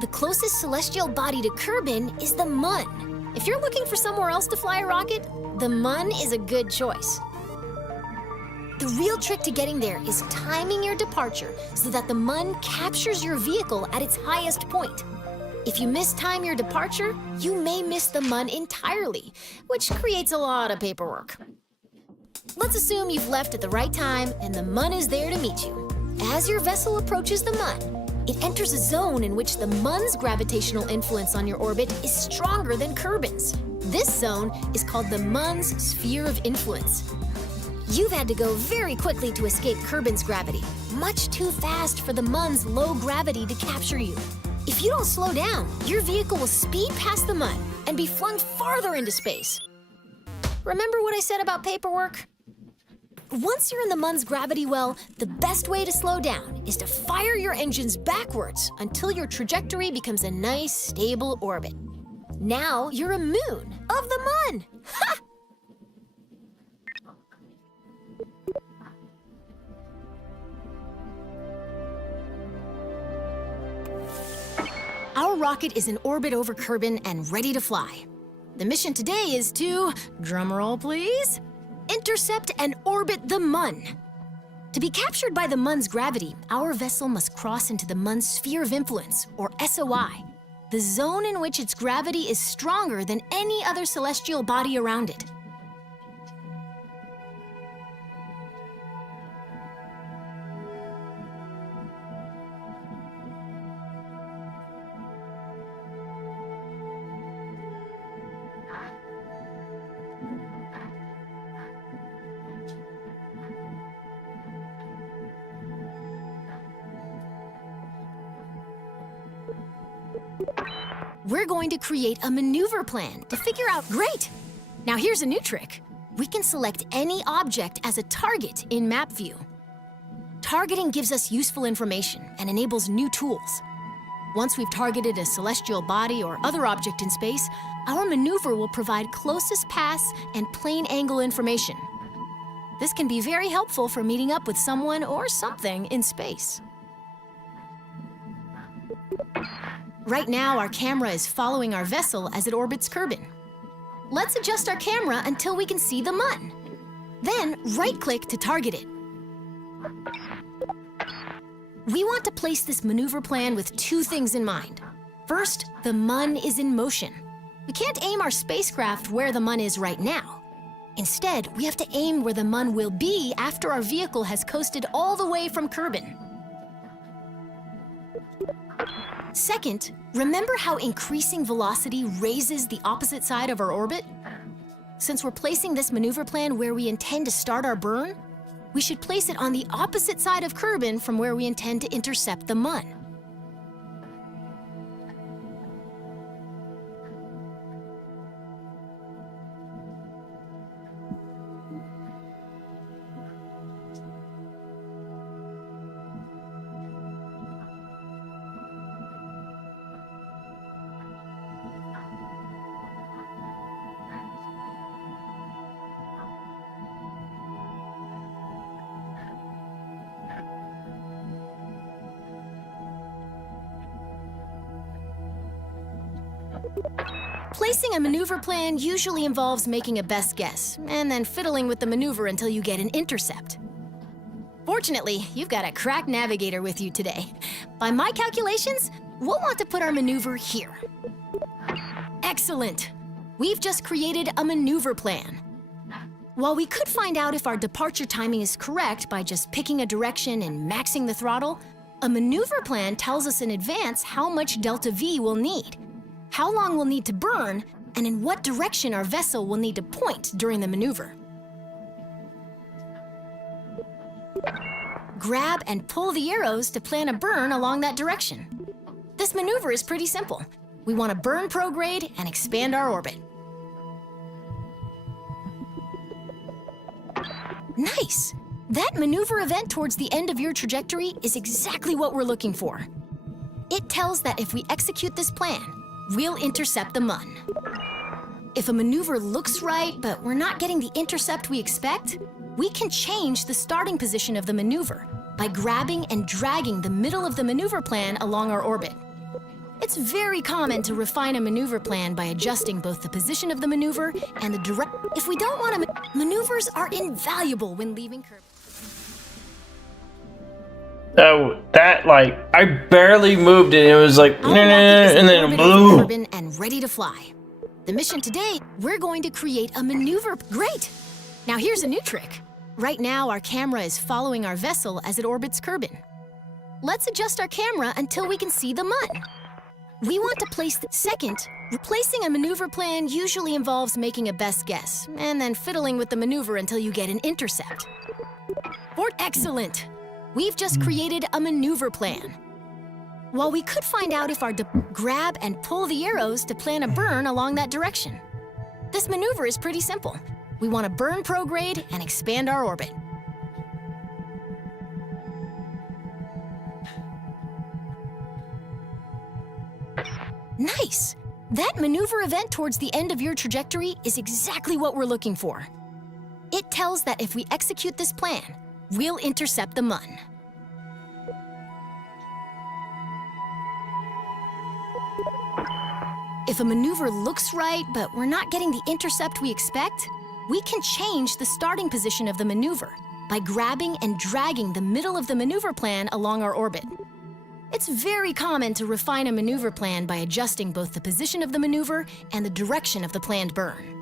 The closest celestial body to Kerbin is the Mun. If you're looking for somewhere else to fly a rocket, the Mun is a good choice. The real trick to getting there is timing your departure so that the Mun captures your vehicle at its highest point. If you mistime your departure, you may miss the Mun entirely, which creates a lot of paperwork. Let's assume you've left at the right time and the Mun is there to meet you. As your vessel approaches the Mun, it enters a zone in which the Mun's gravitational influence on your orbit is stronger than Kerbin's. This zone is called the Mun's sphere of influence. You've had to go very quickly to escape Kerbin's gravity, much too fast for the Mun's low gravity to capture you. If you don't slow down, your vehicle will speed past the Mun and be flung farther into space. Remember what I said about paperwork? Once you're in the Mun's gravity well, the best way to slow down is to fire your engines backwards until your trajectory becomes a nice, stable orbit. Now you're a moon of the Mun! Ha! Our rocket is in orbit over Kerbin and ready to fly. The mission today is to, drumroll please, intercept and orbit the Mun. To be captured by the Mun's gravity, our vessel must cross into the Mun's sphere of influence, or SOI, the zone in which its gravity is stronger than any other celestial body around it. We're going to create a maneuver plan to figure out. Great! Now here's a new trick. We can select any object as a target in map view. Targeting gives us useful information and enables new tools. Once we've targeted a celestial body or other object in space, our maneuver will provide closest pass and plane angle information. This can be very helpful for meeting up with someone or something in space. Right now, our camera is following our vessel as it orbits Kerbin. Let's adjust our camera until we can see the Mun. Then, right-click to target it. We want to place this maneuver plan with two things in mind. First, the Mun is in motion. We can't aim our spacecraft where the Mun is right now. Instead, we have to aim where the Mun will be after our vehicle has coasted all the way from Kerbin. Second, remember how increasing velocity raises the opposite side of our orbit? Since we're placing this maneuver plan where we intend to start our burn, we should place it on the opposite side of Kerbin from where we intend to intercept the Mun. Placing a maneuver plan usually involves making a best guess, and then fiddling with the maneuver until you get an intercept. Fortunately, you've got a crack navigator with you today. By my calculations, we'll want to put our maneuver here. Excellent! We've just created a maneuver plan. While we could find out if our departure timing is correct by just picking a direction and maxing the throttle, a maneuver plan tells us in advance how much delta V we'll need, how long we'll need to burn, and in what direction our vessel will need to point during the maneuver. Grab and pull the arrows to plan a burn along that direction. This maneuver is pretty simple. We want to burn prograde and expand our orbit. Nice! That maneuver event towards the end of your trajectory is exactly what we're looking for. It tells that if we execute this plan, we'll intercept the Mun. If a maneuver looks right, but we're not getting the intercept we expect, we can change the starting position of the maneuver by grabbing and dragging the middle of the maneuver plan along our orbit. It's very common to refine a maneuver plan by adjusting both the position of the maneuver and the direct. If we don't want to, maneuvers are invaluable when leaving Kerbin. Oh, that, like, I barely moved it. It was like, Our rocket is and in then orbit over boom. Kerbin and ready to fly. The mission today, we're going to create a maneuver. Great! Now here's a new trick. Right now, our camera is following our vessel as it orbits Kerbin. Let's adjust our camera until we can see the Mun. We want to place the second. Replacing a maneuver plan usually involves making a best guess and then fiddling with the maneuver until you get an intercept. Excellent! We've just created a maneuver plan. While we could find out if our grab and pull the arrows to plan a burn along that direction. This maneuver is pretty simple. We want to burn prograde and expand our orbit. Nice! That maneuver event towards the end of your trajectory is exactly what we're looking for. It tells that if we execute this plan, we'll intercept the Mun. If a maneuver looks right, but we're not getting the intercept we expect, we can change the starting position of the maneuver by grabbing and dragging the middle of the maneuver plan along our orbit. It's very common to refine a maneuver plan by adjusting both the position of the maneuver and the direction of the planned burn.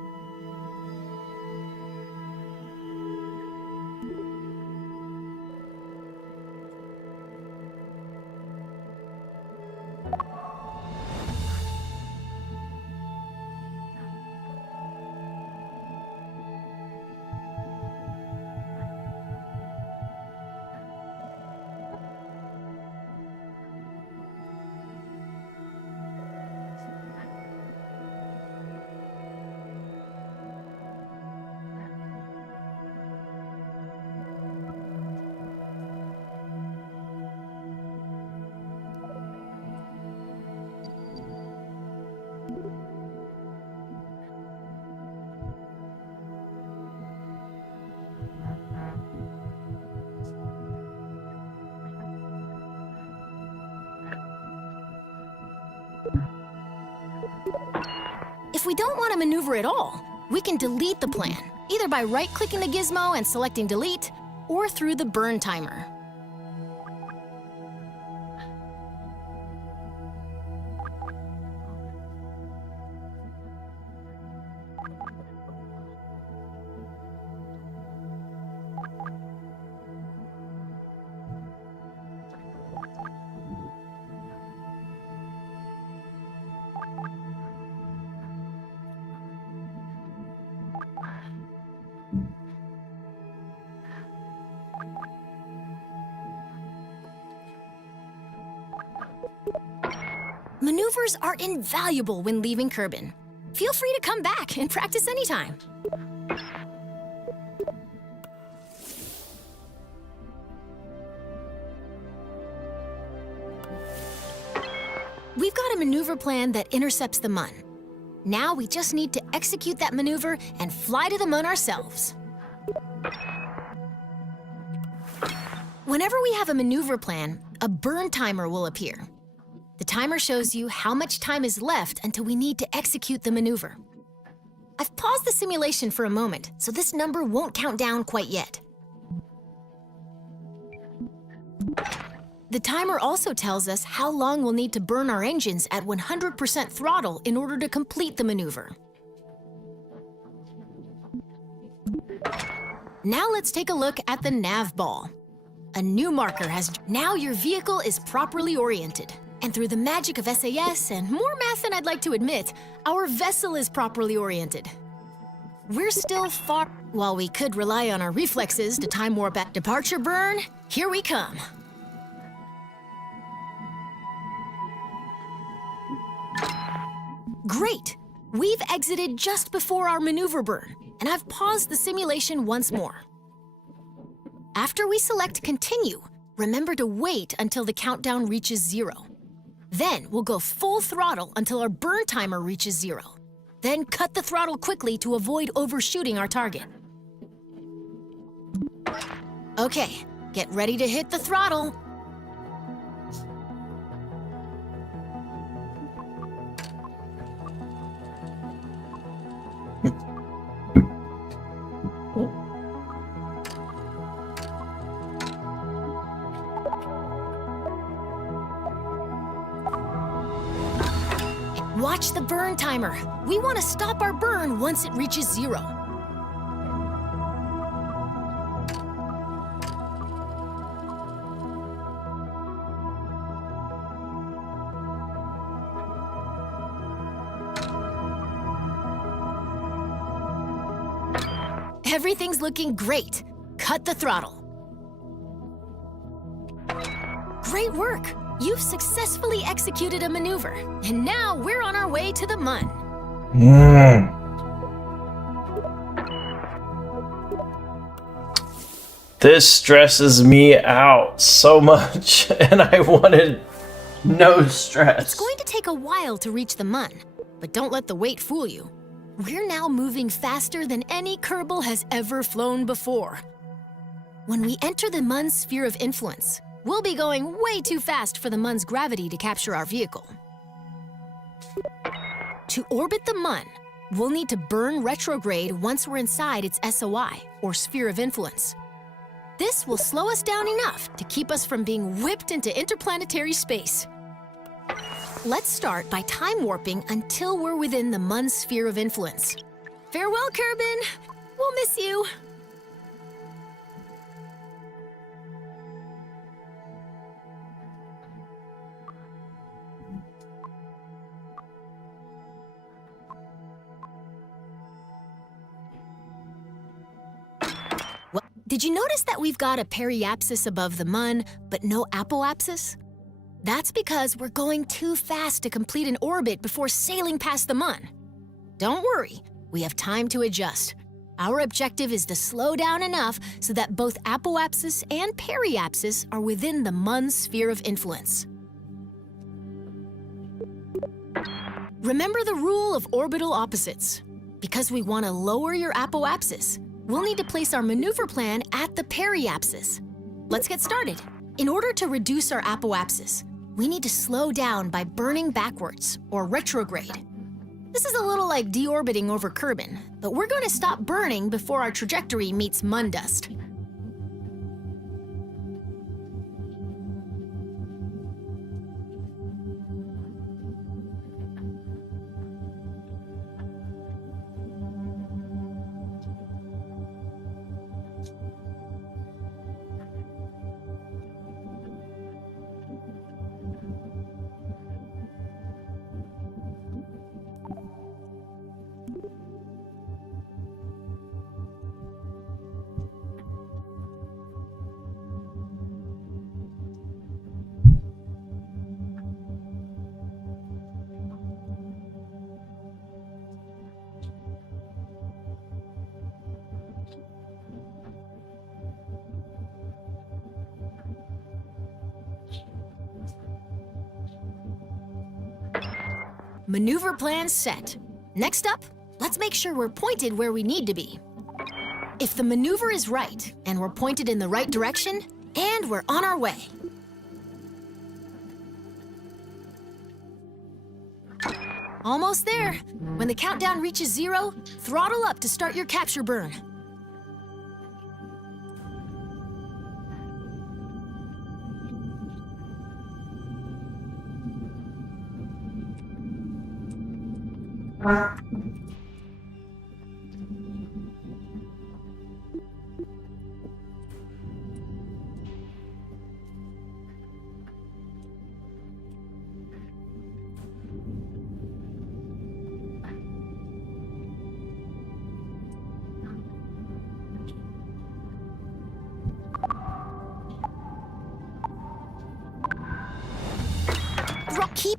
If we don't want to maneuver at all, we can delete the plan, either by right-clicking the gizmo and selecting delete, or through the burn timer. Maneuvers are invaluable when leaving Kerbin. Feel free to come back and practice anytime. We've got a maneuver plan that intercepts the Mun. Now we just need to execute that maneuver and fly to the Mun ourselves. Whenever we have a maneuver plan, a burn timer will appear. The timer shows you how much time is left until we need to execute the maneuver. I've paused the simulation for a moment, so this number won't count down quite yet. The timer also tells us how long we'll need to burn our engines at 100% throttle in order to complete the maneuver. Now let's take a look at the nav ball. A new marker has... Now your vehicle is properly oriented. And through the magic of SAS and more math than I'd like to admit, our vessel is properly oriented. We're still far... While we could rely on our reflexes to time warp at departure burn, here we come. Great! We've exited just before our maneuver burn, and I've paused the simulation once more. After we select Continue, remember to wait until the countdown reaches 0. Then we'll go full throttle until our burn timer reaches 0. Then cut the throttle quickly to avoid overshooting our target. Okay, get ready to hit the throttle. Watch the burn timer. We want to stop our burn once it reaches 0. Everything's looking great. Cut the throttle. Great work! You've successfully executed a maneuver, and now we're on our way to the Mun. This stresses me out so much, and I wanted no stress. It's going to take a while to reach the Mun, but don't let the wait fool you. We're now moving faster than any Kerbal has ever flown before. When we enter the Mun's sphere of influence, we'll be going way too fast for the Mun's gravity to capture our vehicle. To orbit the Mun, we'll need to burn retrograde once we're inside its SOI, or sphere of influence. This will slow us down enough to keep us from being whipped into interplanetary space. Let's start by time warping until we're within the Mun's sphere of influence. Farewell, Kerbin! We'll miss you! Well, did you notice that we've got a periapsis above the Mun, but no apoapsis? That's because we're going too fast to complete an orbit before sailing past the Mun. Don't worry, we have time to adjust. Our objective is to slow down enough so that both apoapsis and periapsis are within the Mun's sphere of influence. Remember the rule of orbital opposites. Because we want to lower your apoapsis, we'll need to place our maneuver plan at the periapsis. Let's get started. In order to reduce our apoapsis, we need to slow down by burning backwards, or retrograde. This is a little like deorbiting over Kerbin, but we're going to stop burning before our trajectory meets Mun dust. Maneuver plan set. Next up, let's make sure we're pointed where we need to be. If the maneuver is right, and we're pointed in the right direction, and we're on our way. Almost there. When the countdown reaches 0, throttle up to start your capture burn.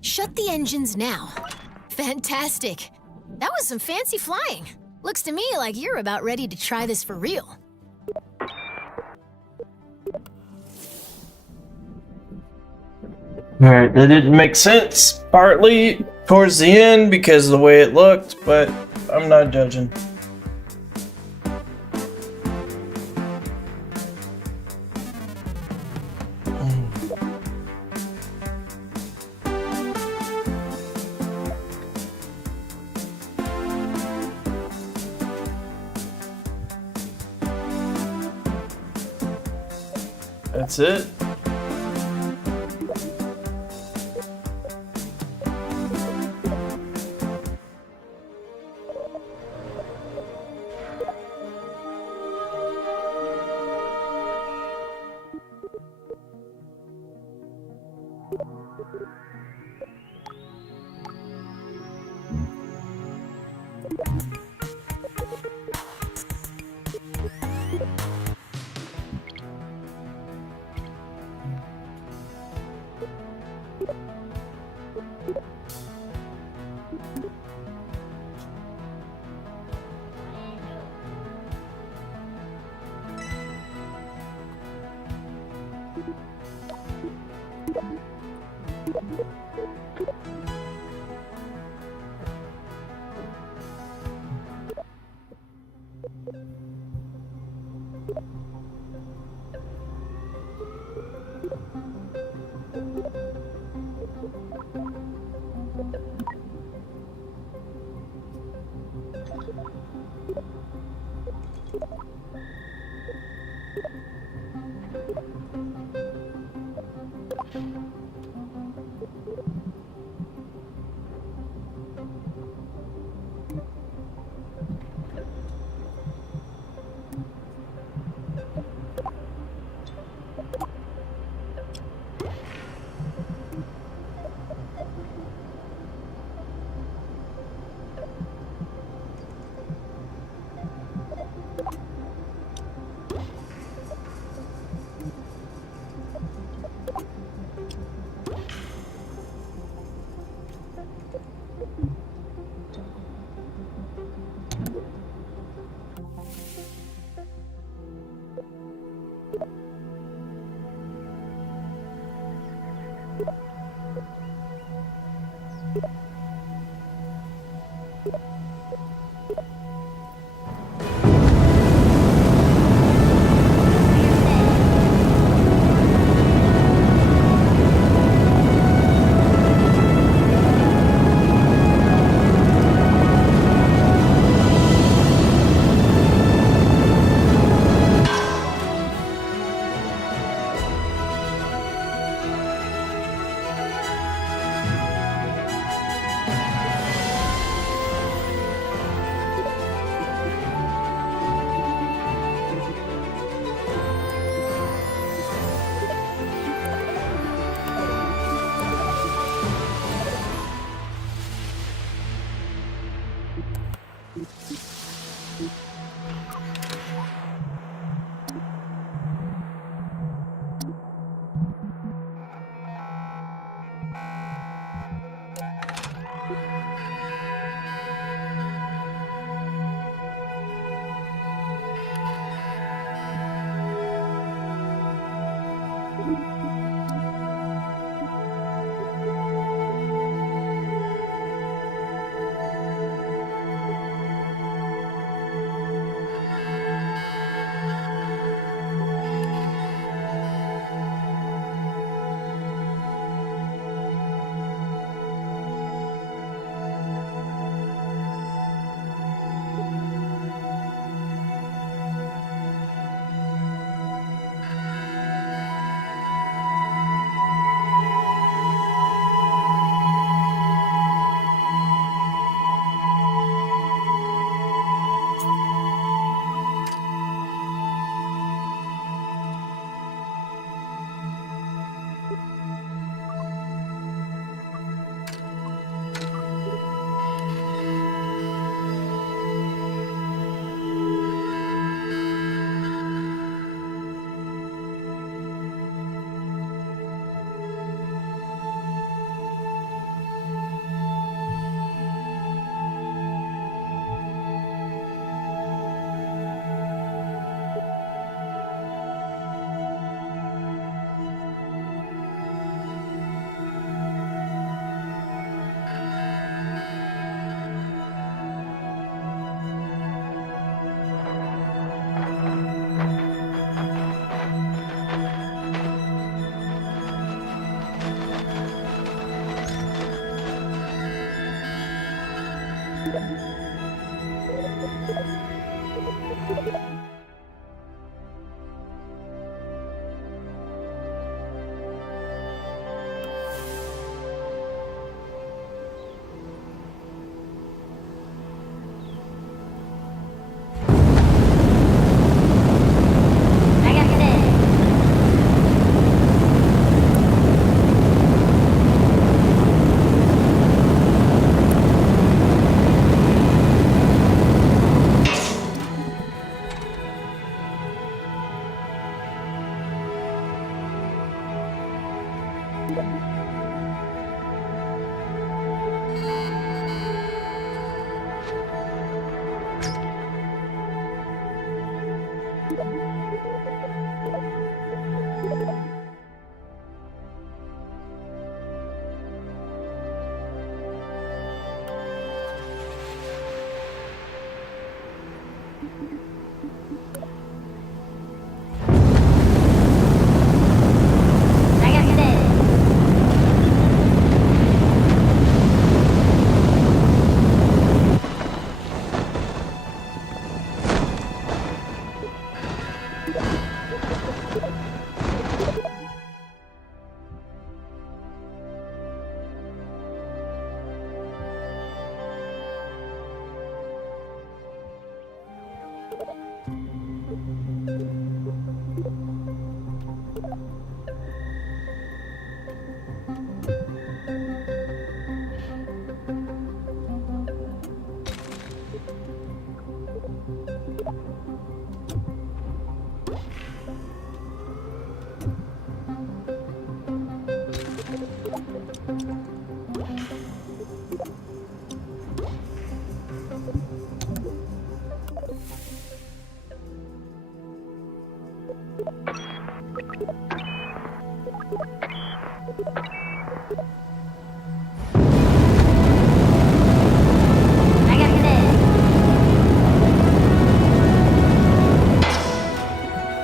Shut the engines now. Fantastic. That was some fancy flying. Looks to me like you're about ready to try this for real. Alright, that didn't make sense. Partly towards the end because of the way it looked, but I'm not judging. That's it.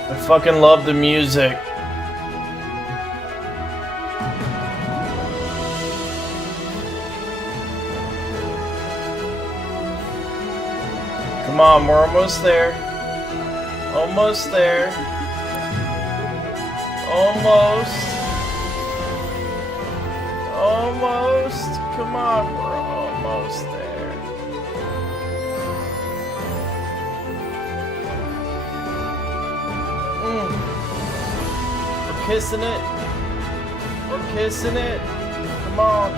I fucking love the music. Come on, we're almost there. Almost there. Almost. Almost. Come on, we're almost there. We're kissing it. We're kissing it. Come on.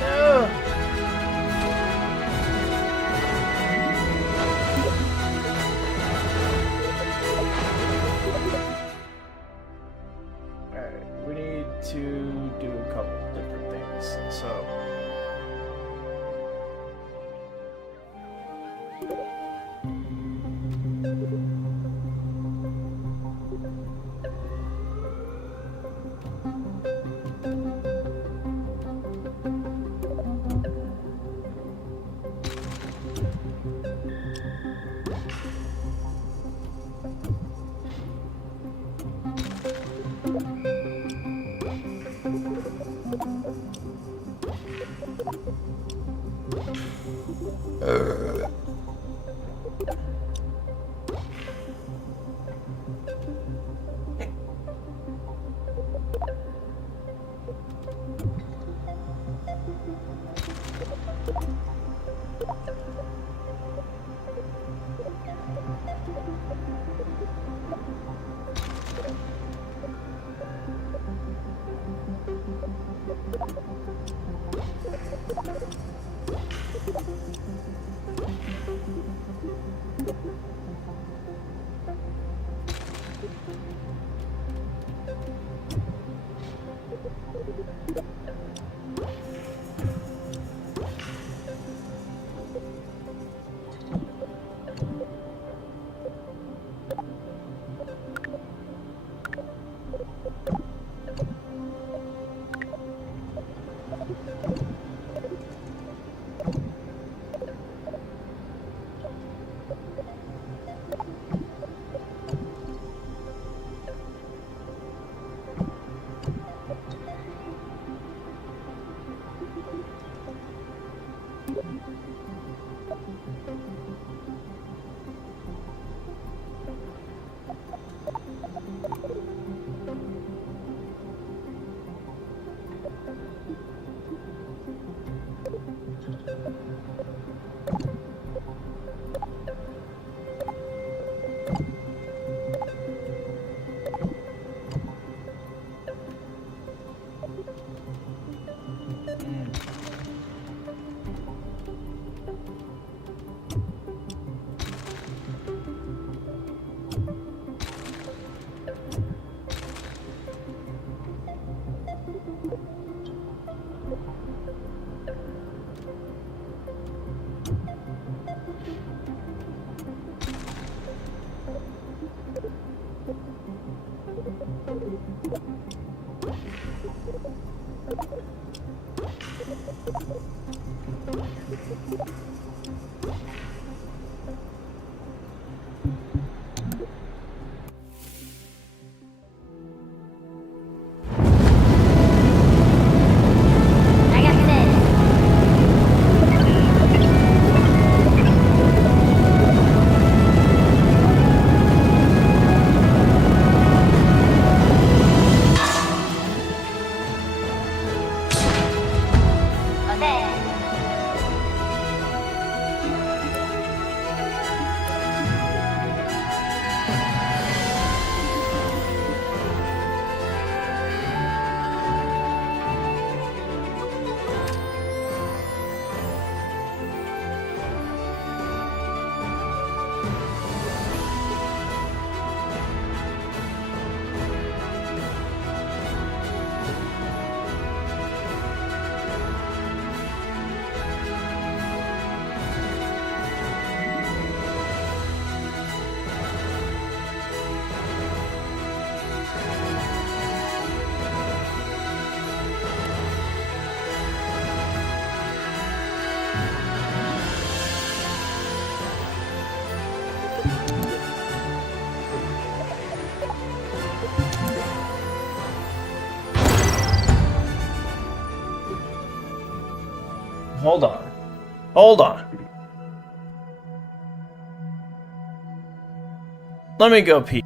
No. Alright, we need to do a couple different things. So Hold on. Hold on. Let me go pee.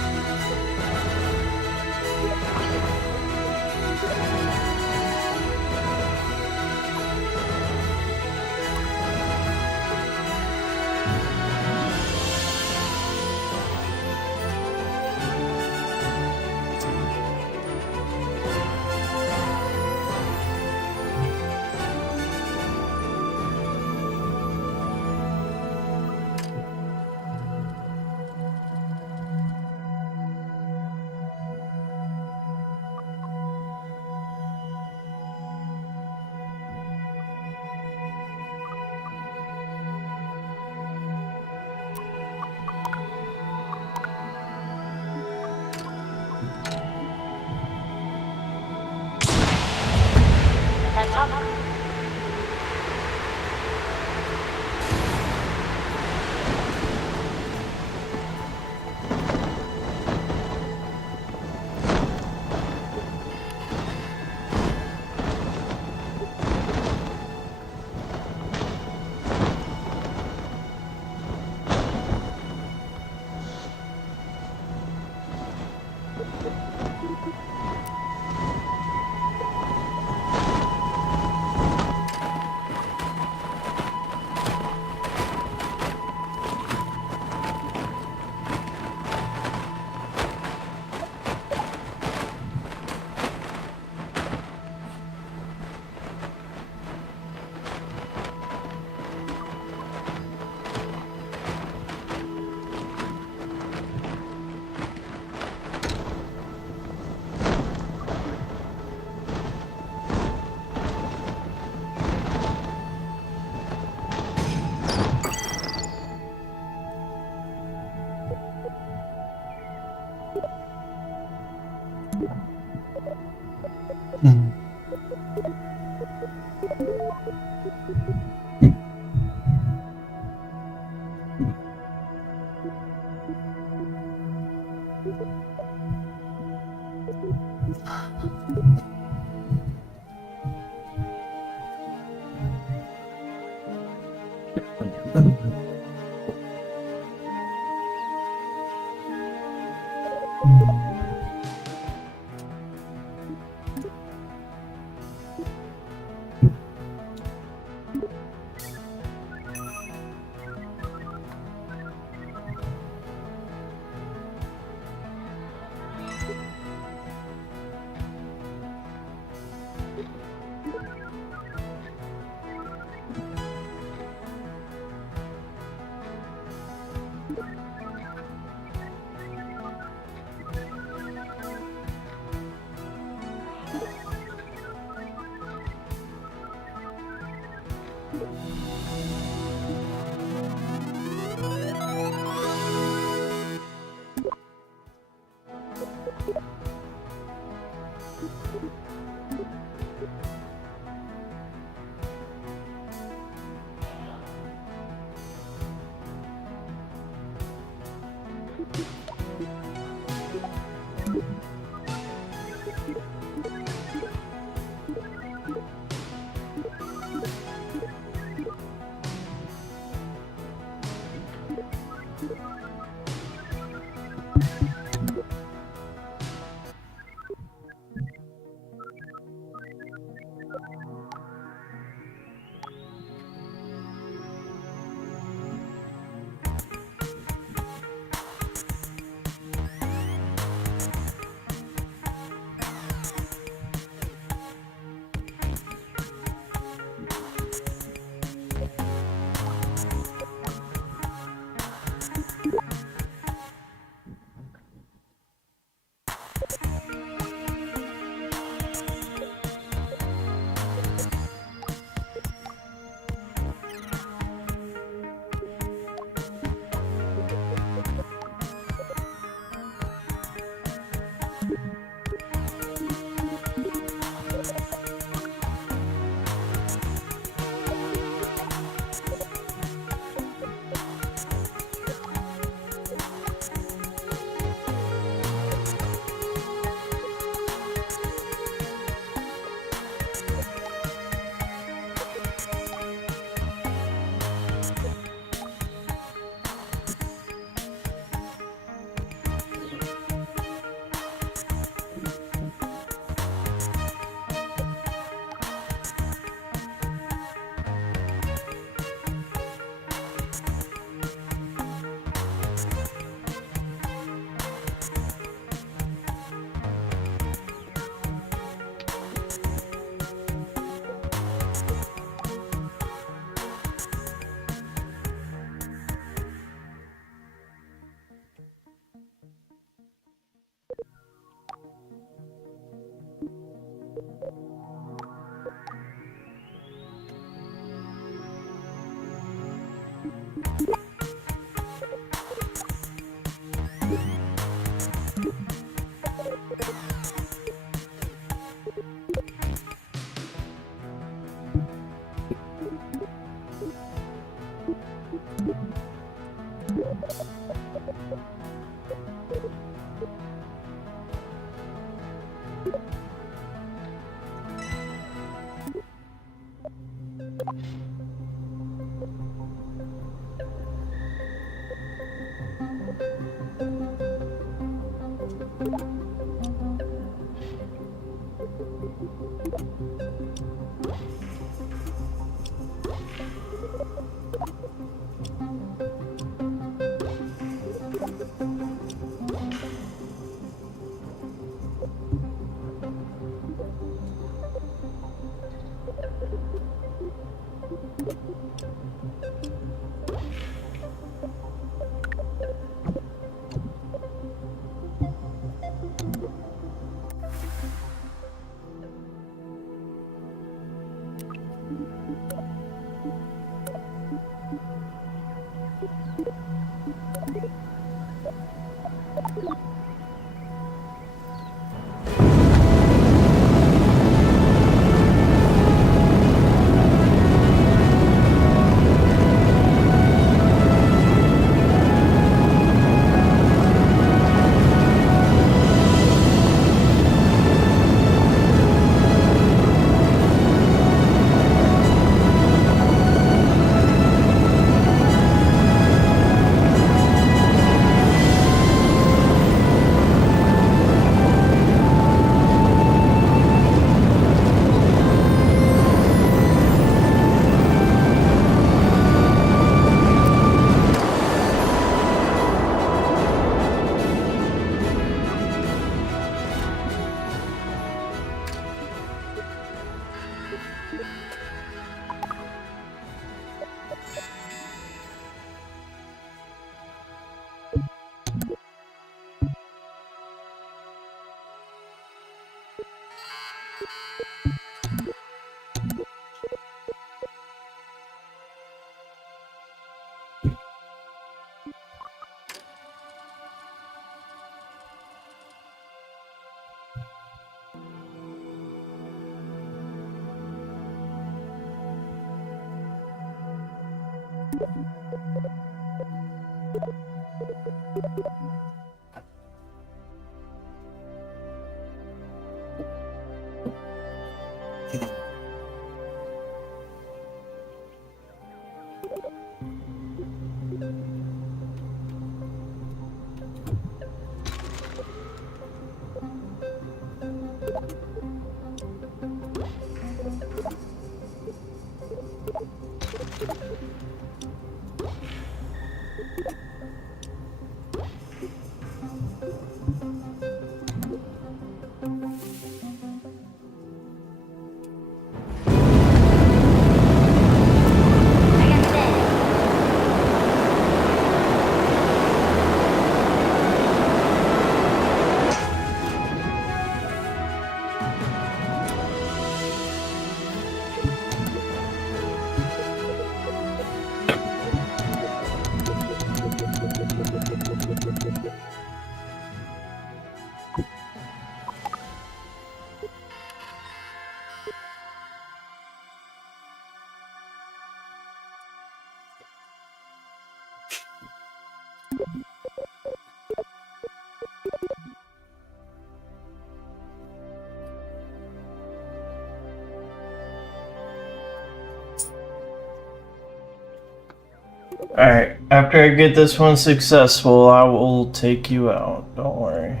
Alright, after I get this one successful, I will take you out. Don't worry.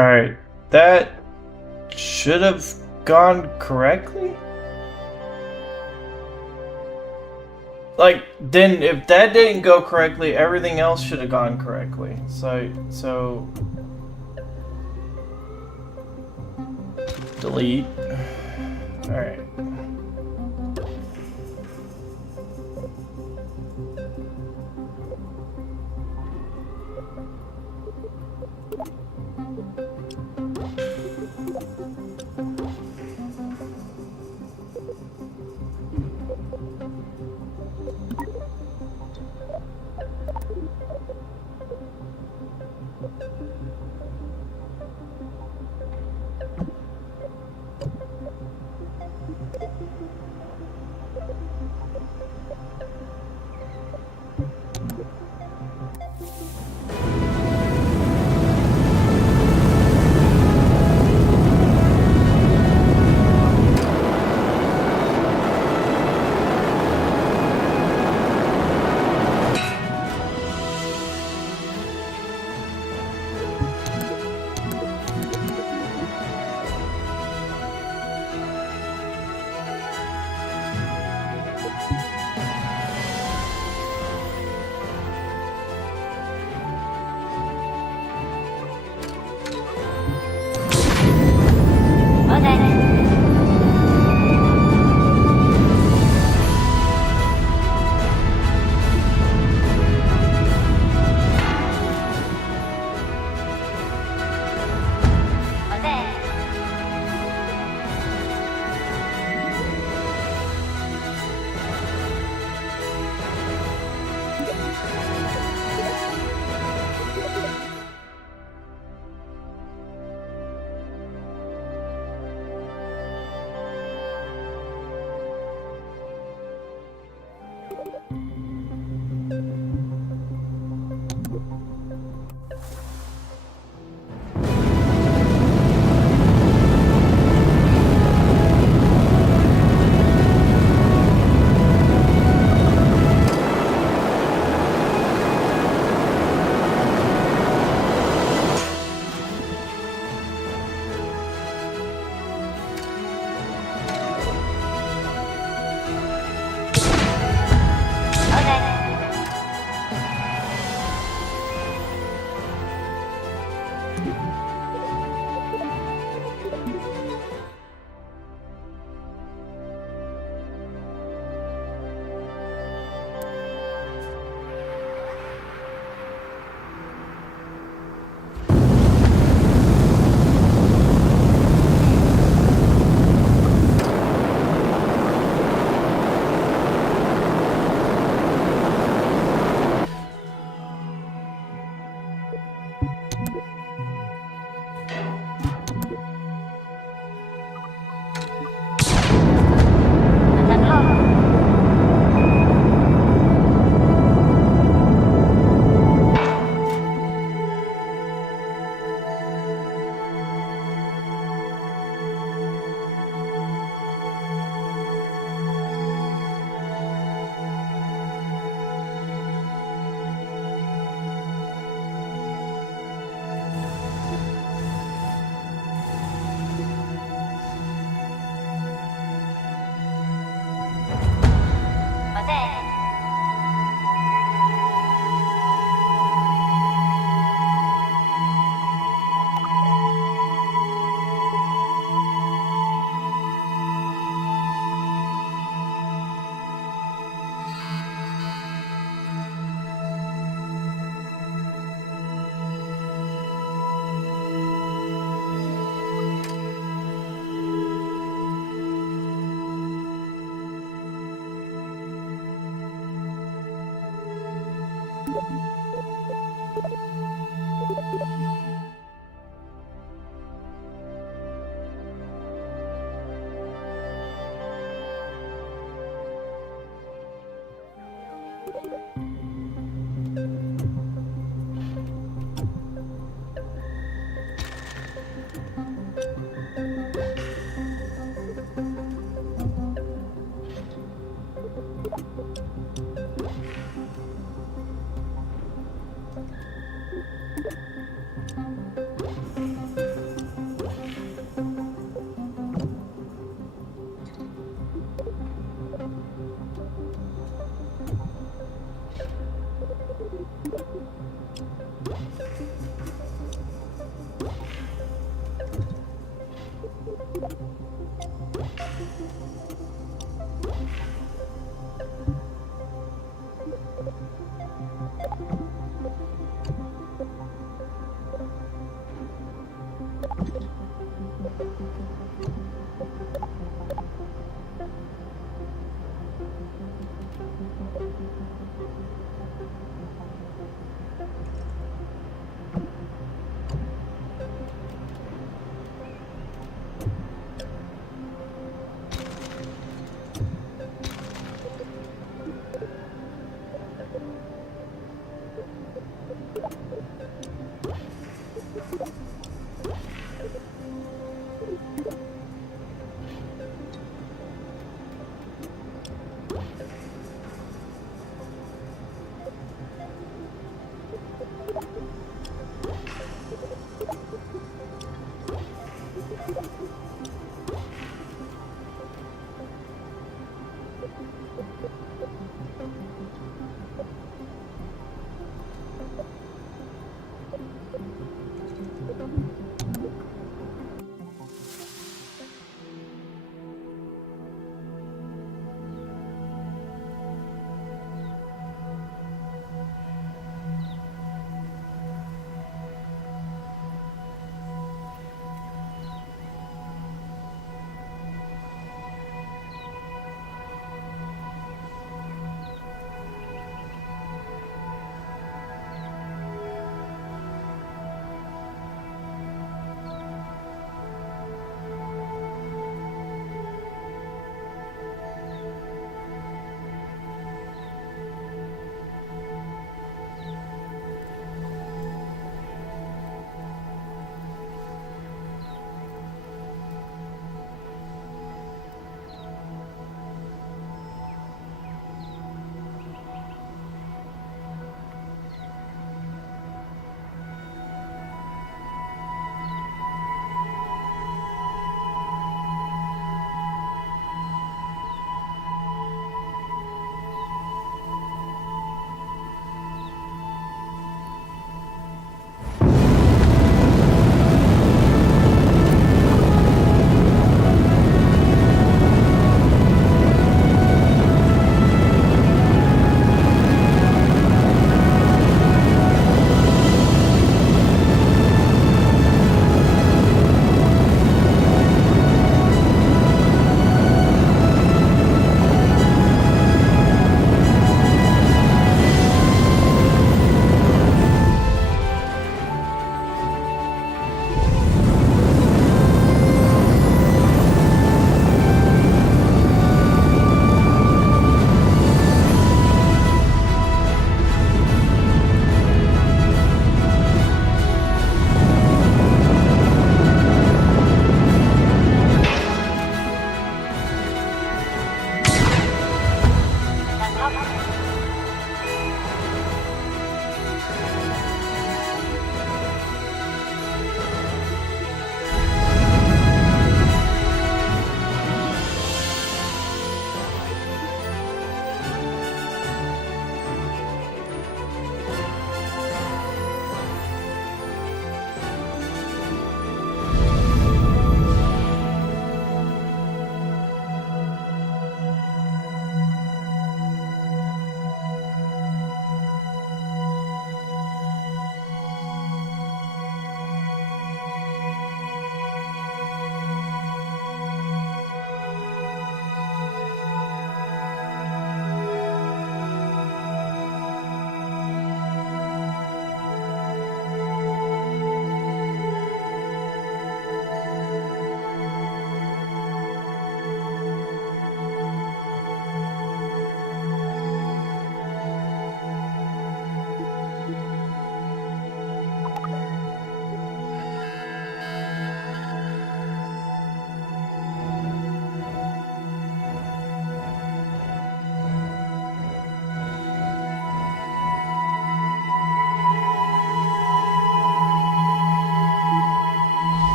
Alright, that should have gone correctly? Like, then if that didn't go correctly, everything else should have gone correctly. So delete. Alright.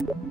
Alright.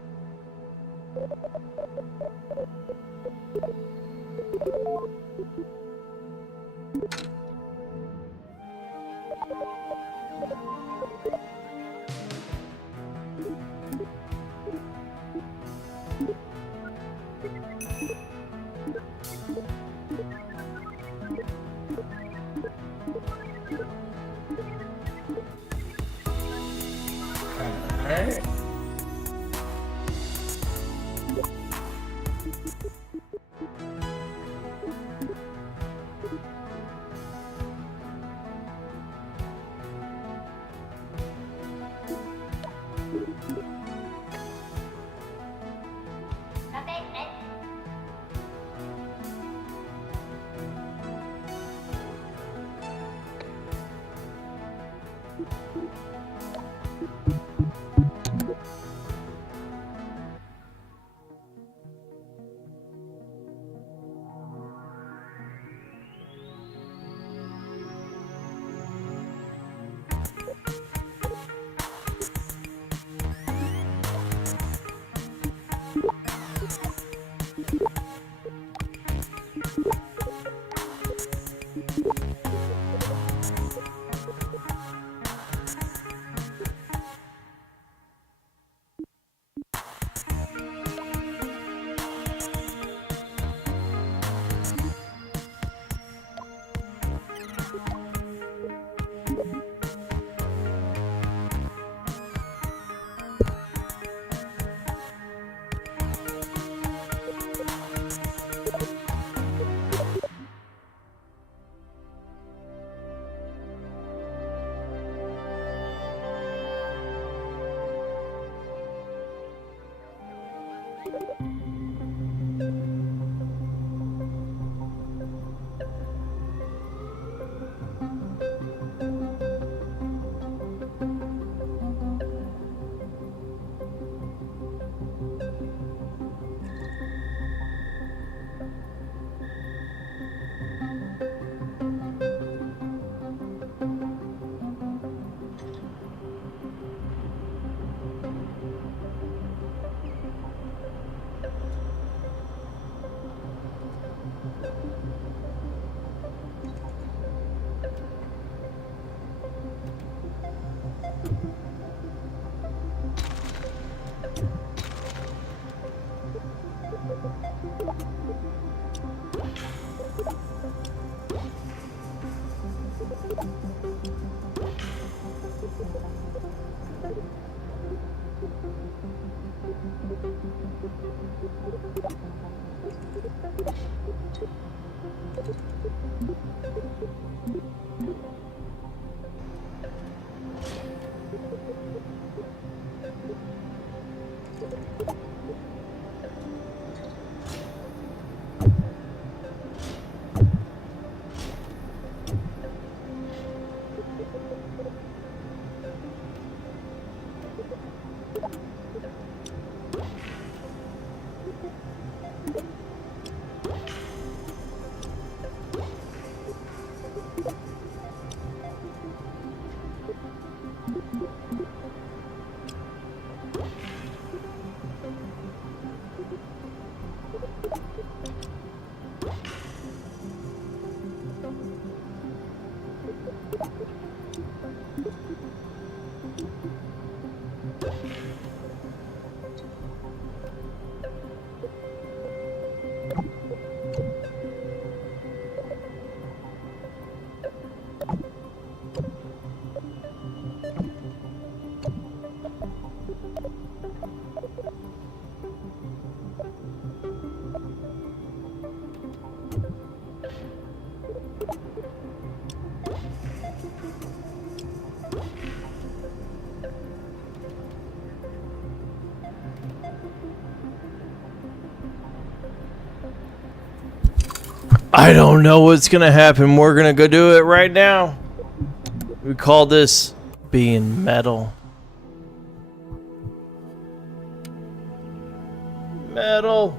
I don't know what's gonna happen. We're gonna go do it right now. We call this being metal. Metal.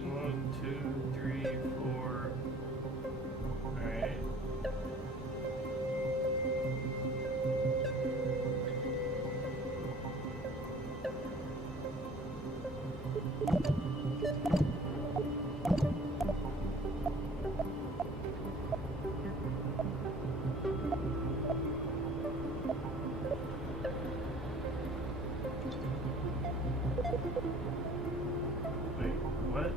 One, two, three, four. All right. Wait, what?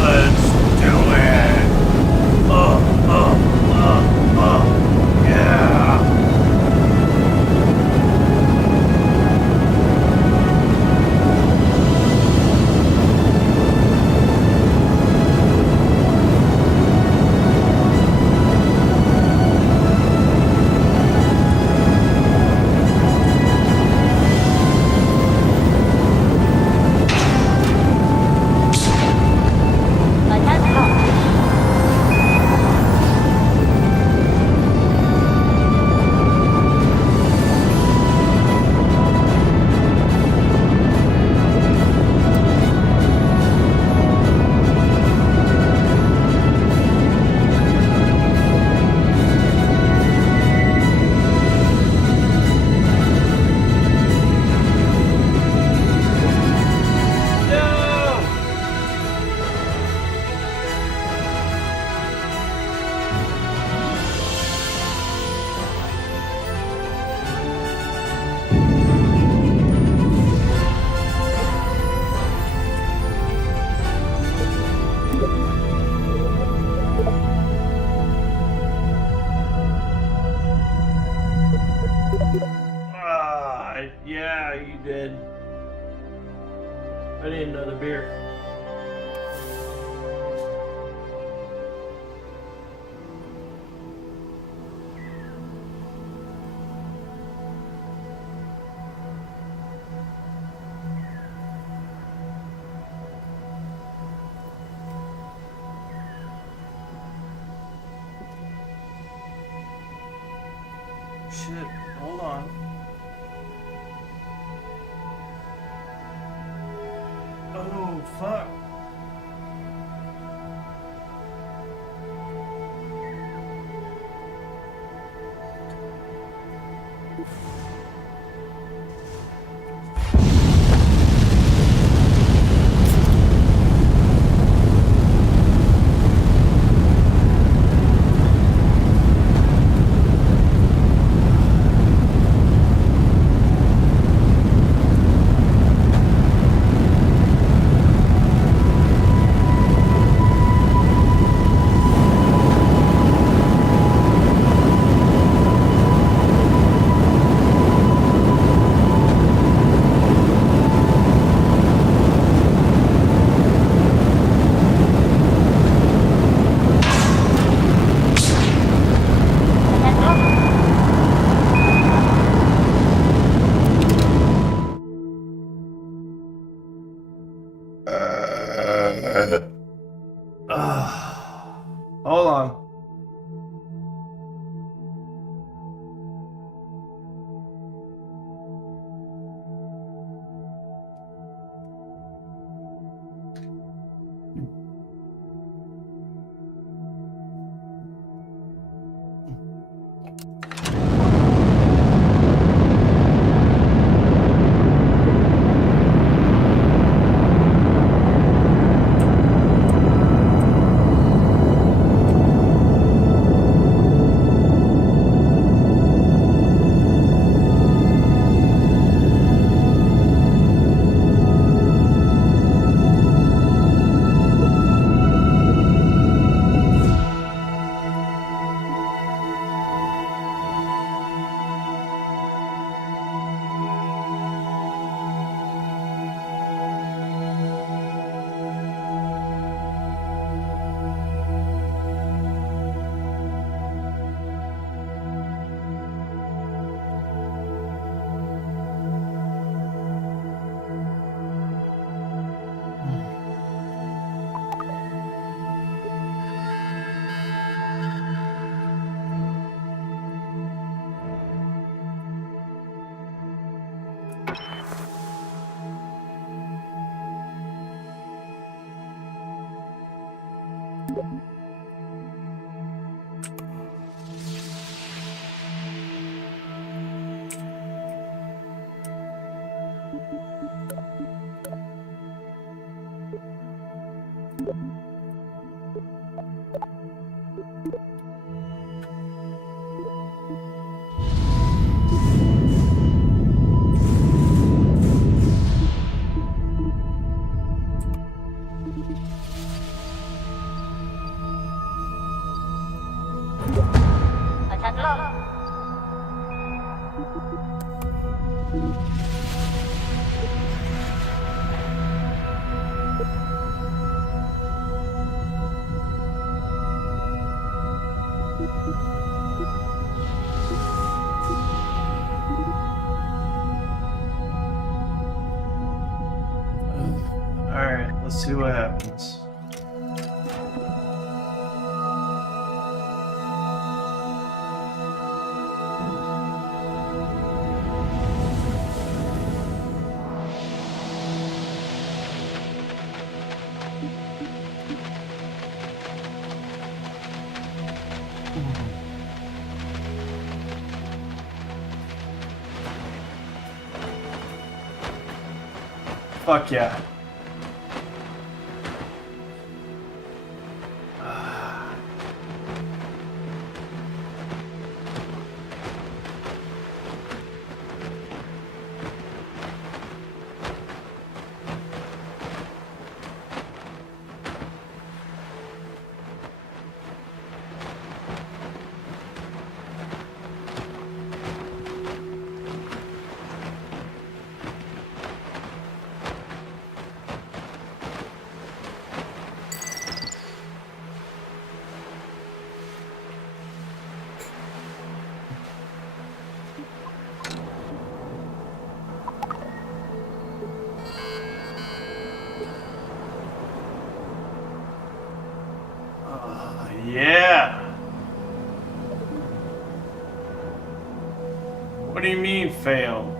Let's do it! Yeah! Yeah, you did. I need another beer. Shit, hold on. Oh, fuck. Alright, let's see what happens. Fuck yeah. Yeah. What do you mean failed?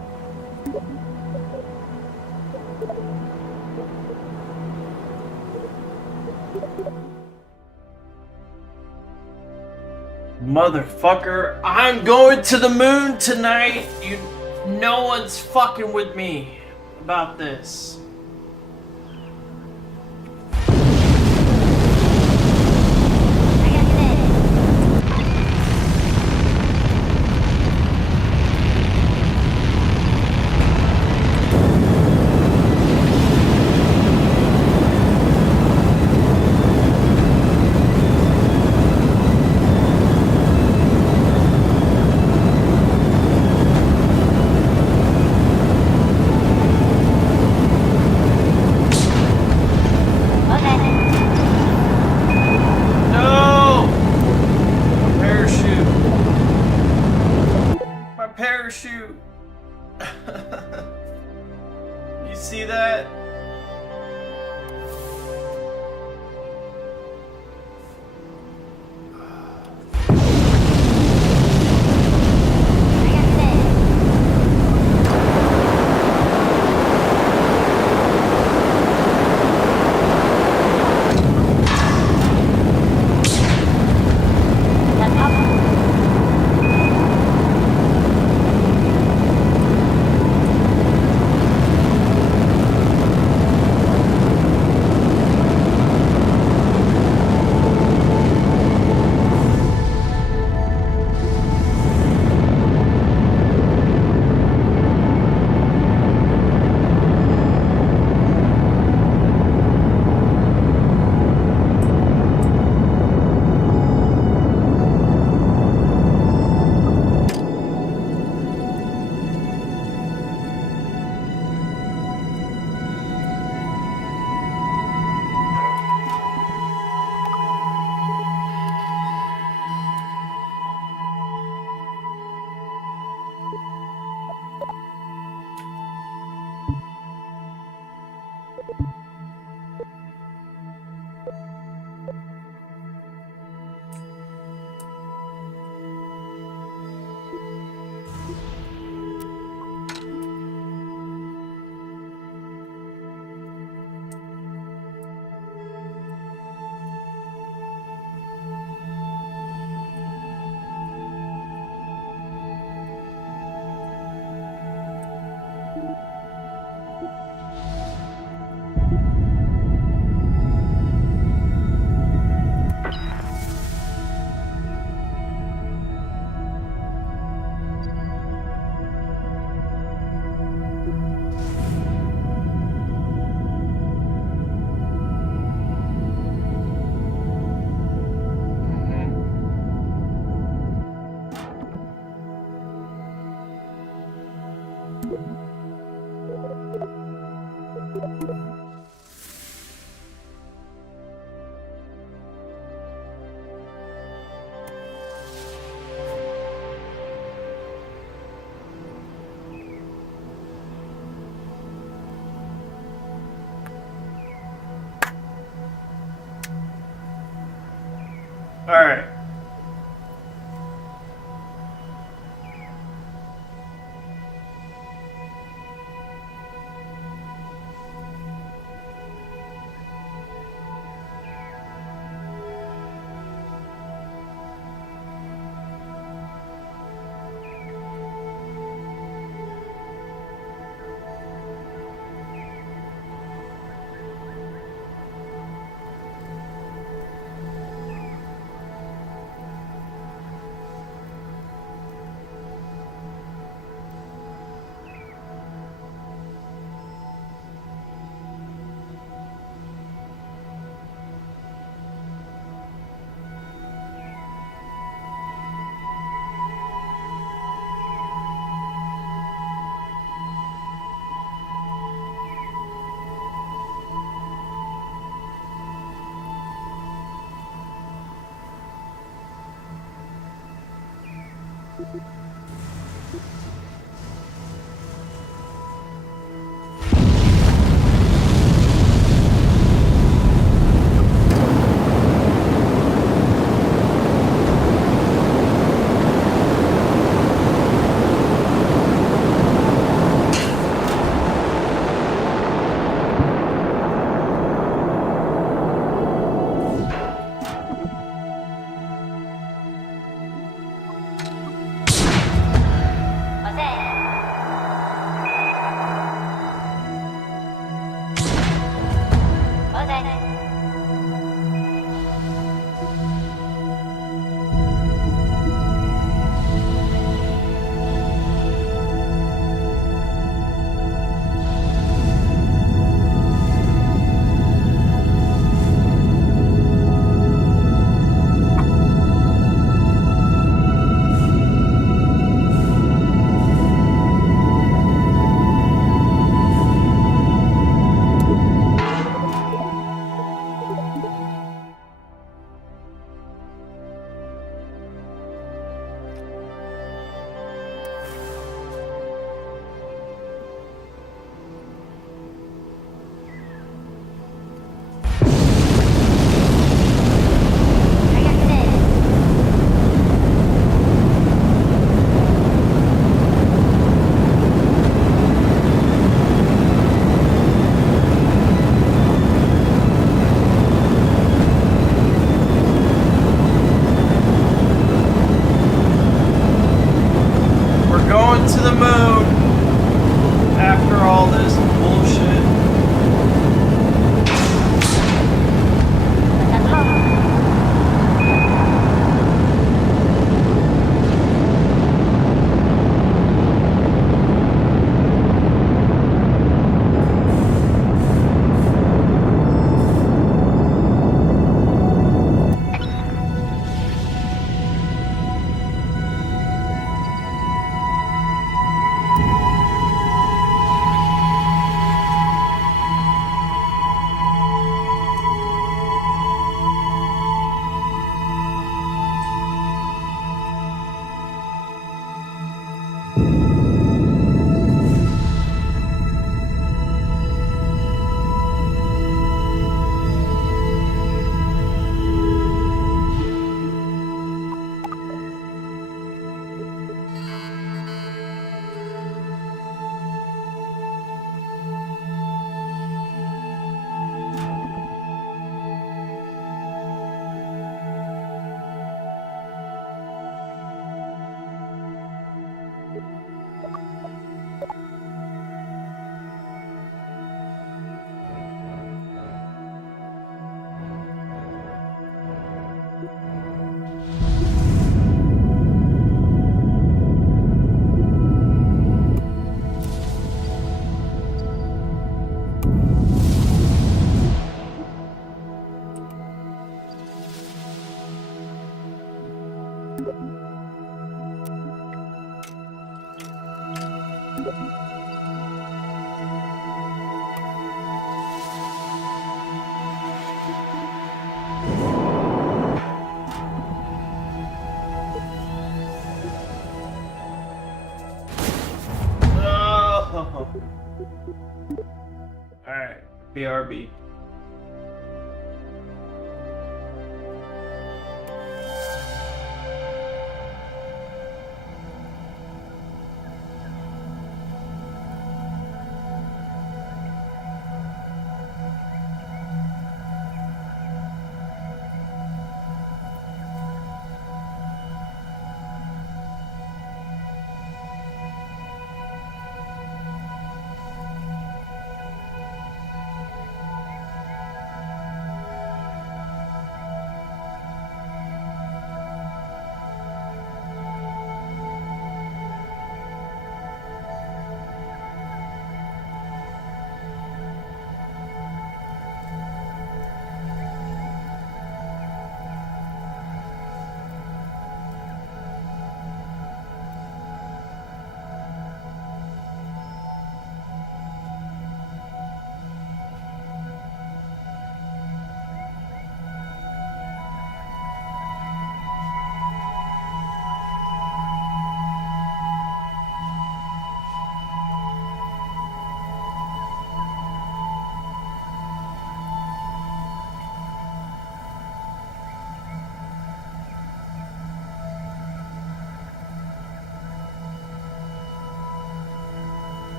Motherfucker, I'm going to the moon tonight. No one's fucking with me about this. Parachute. You see that? All right. To the moon after all this bullshit. Alright, BRB.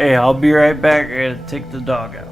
Hey, I'll be right back. I gotta take the dog out.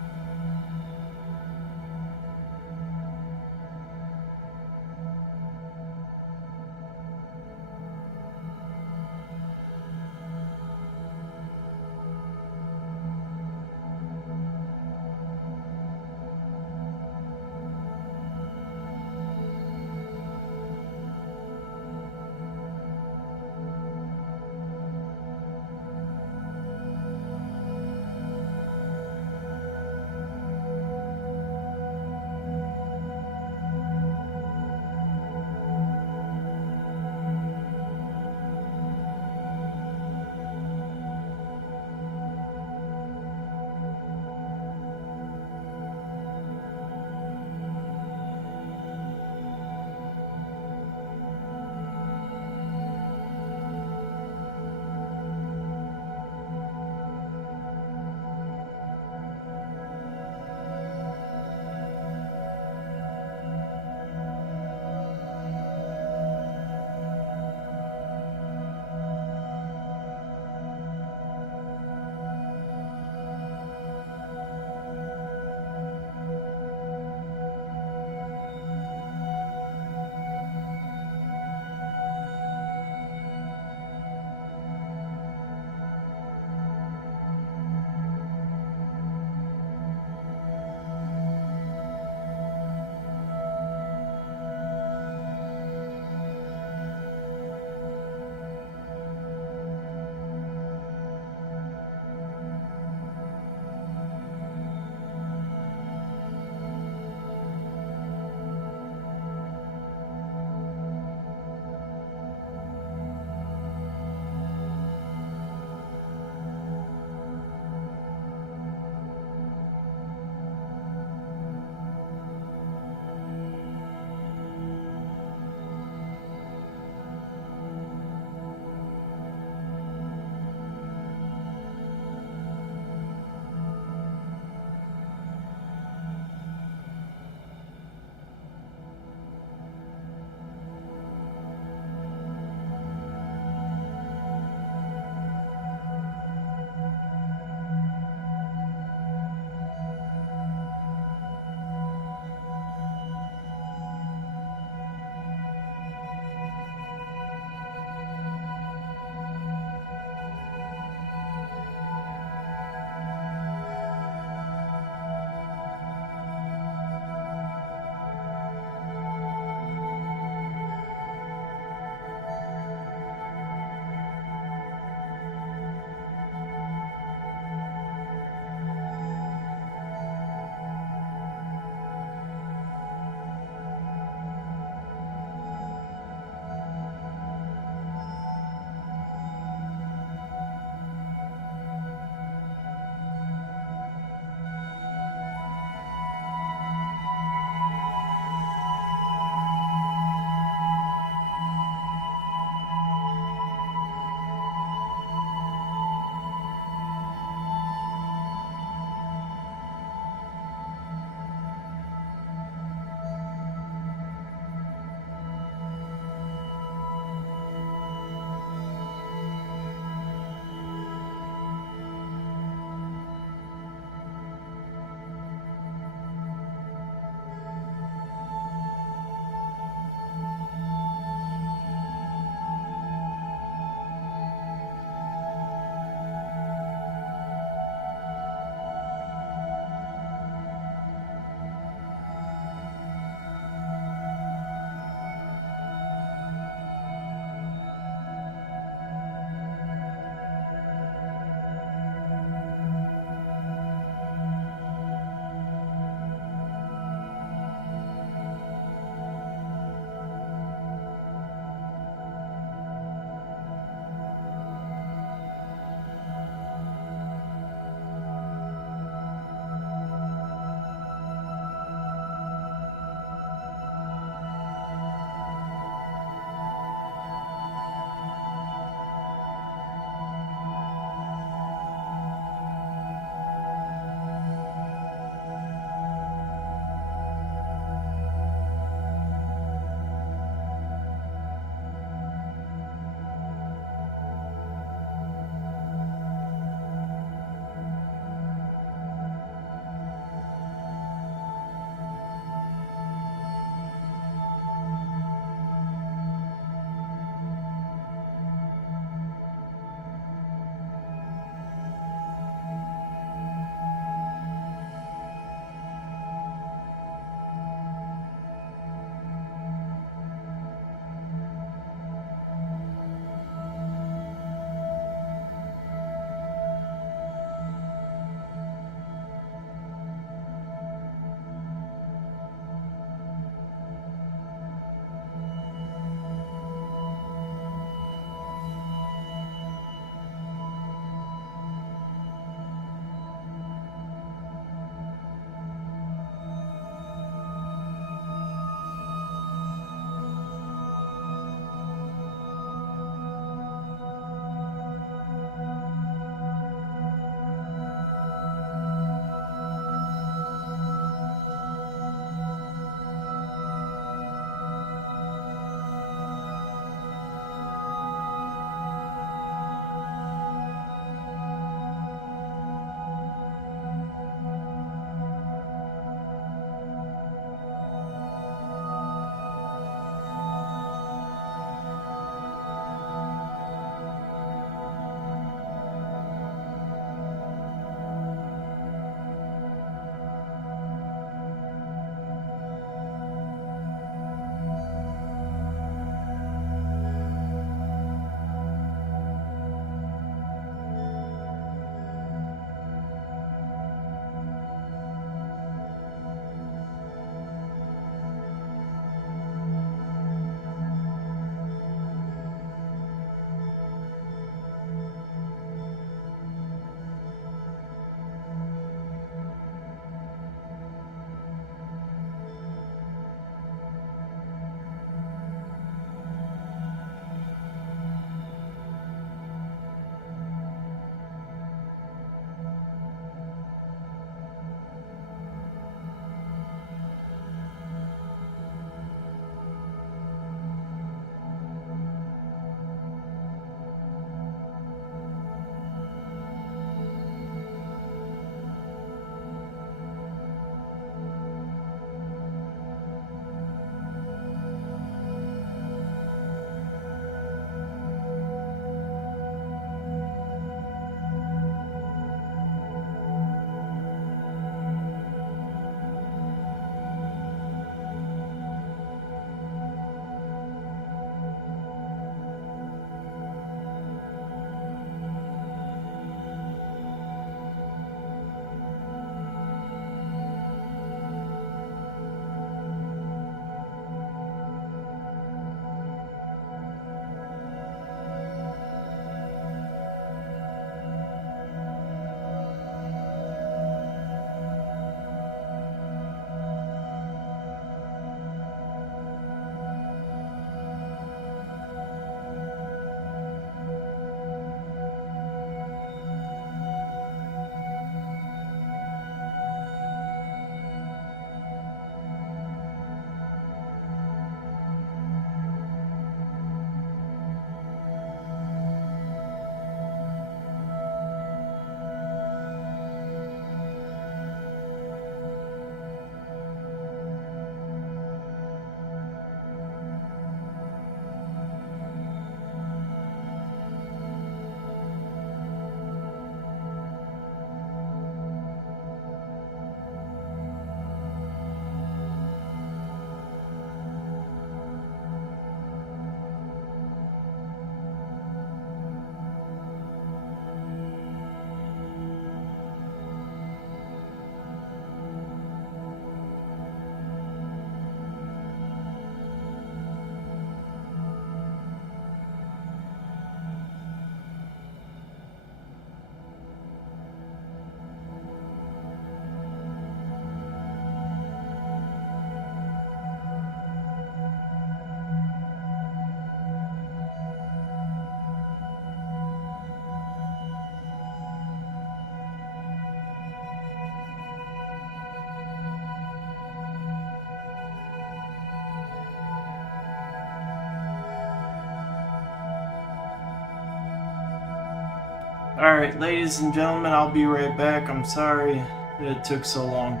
Alright, ladies and gentlemen, I'll be right back. I'm sorry that it took so long.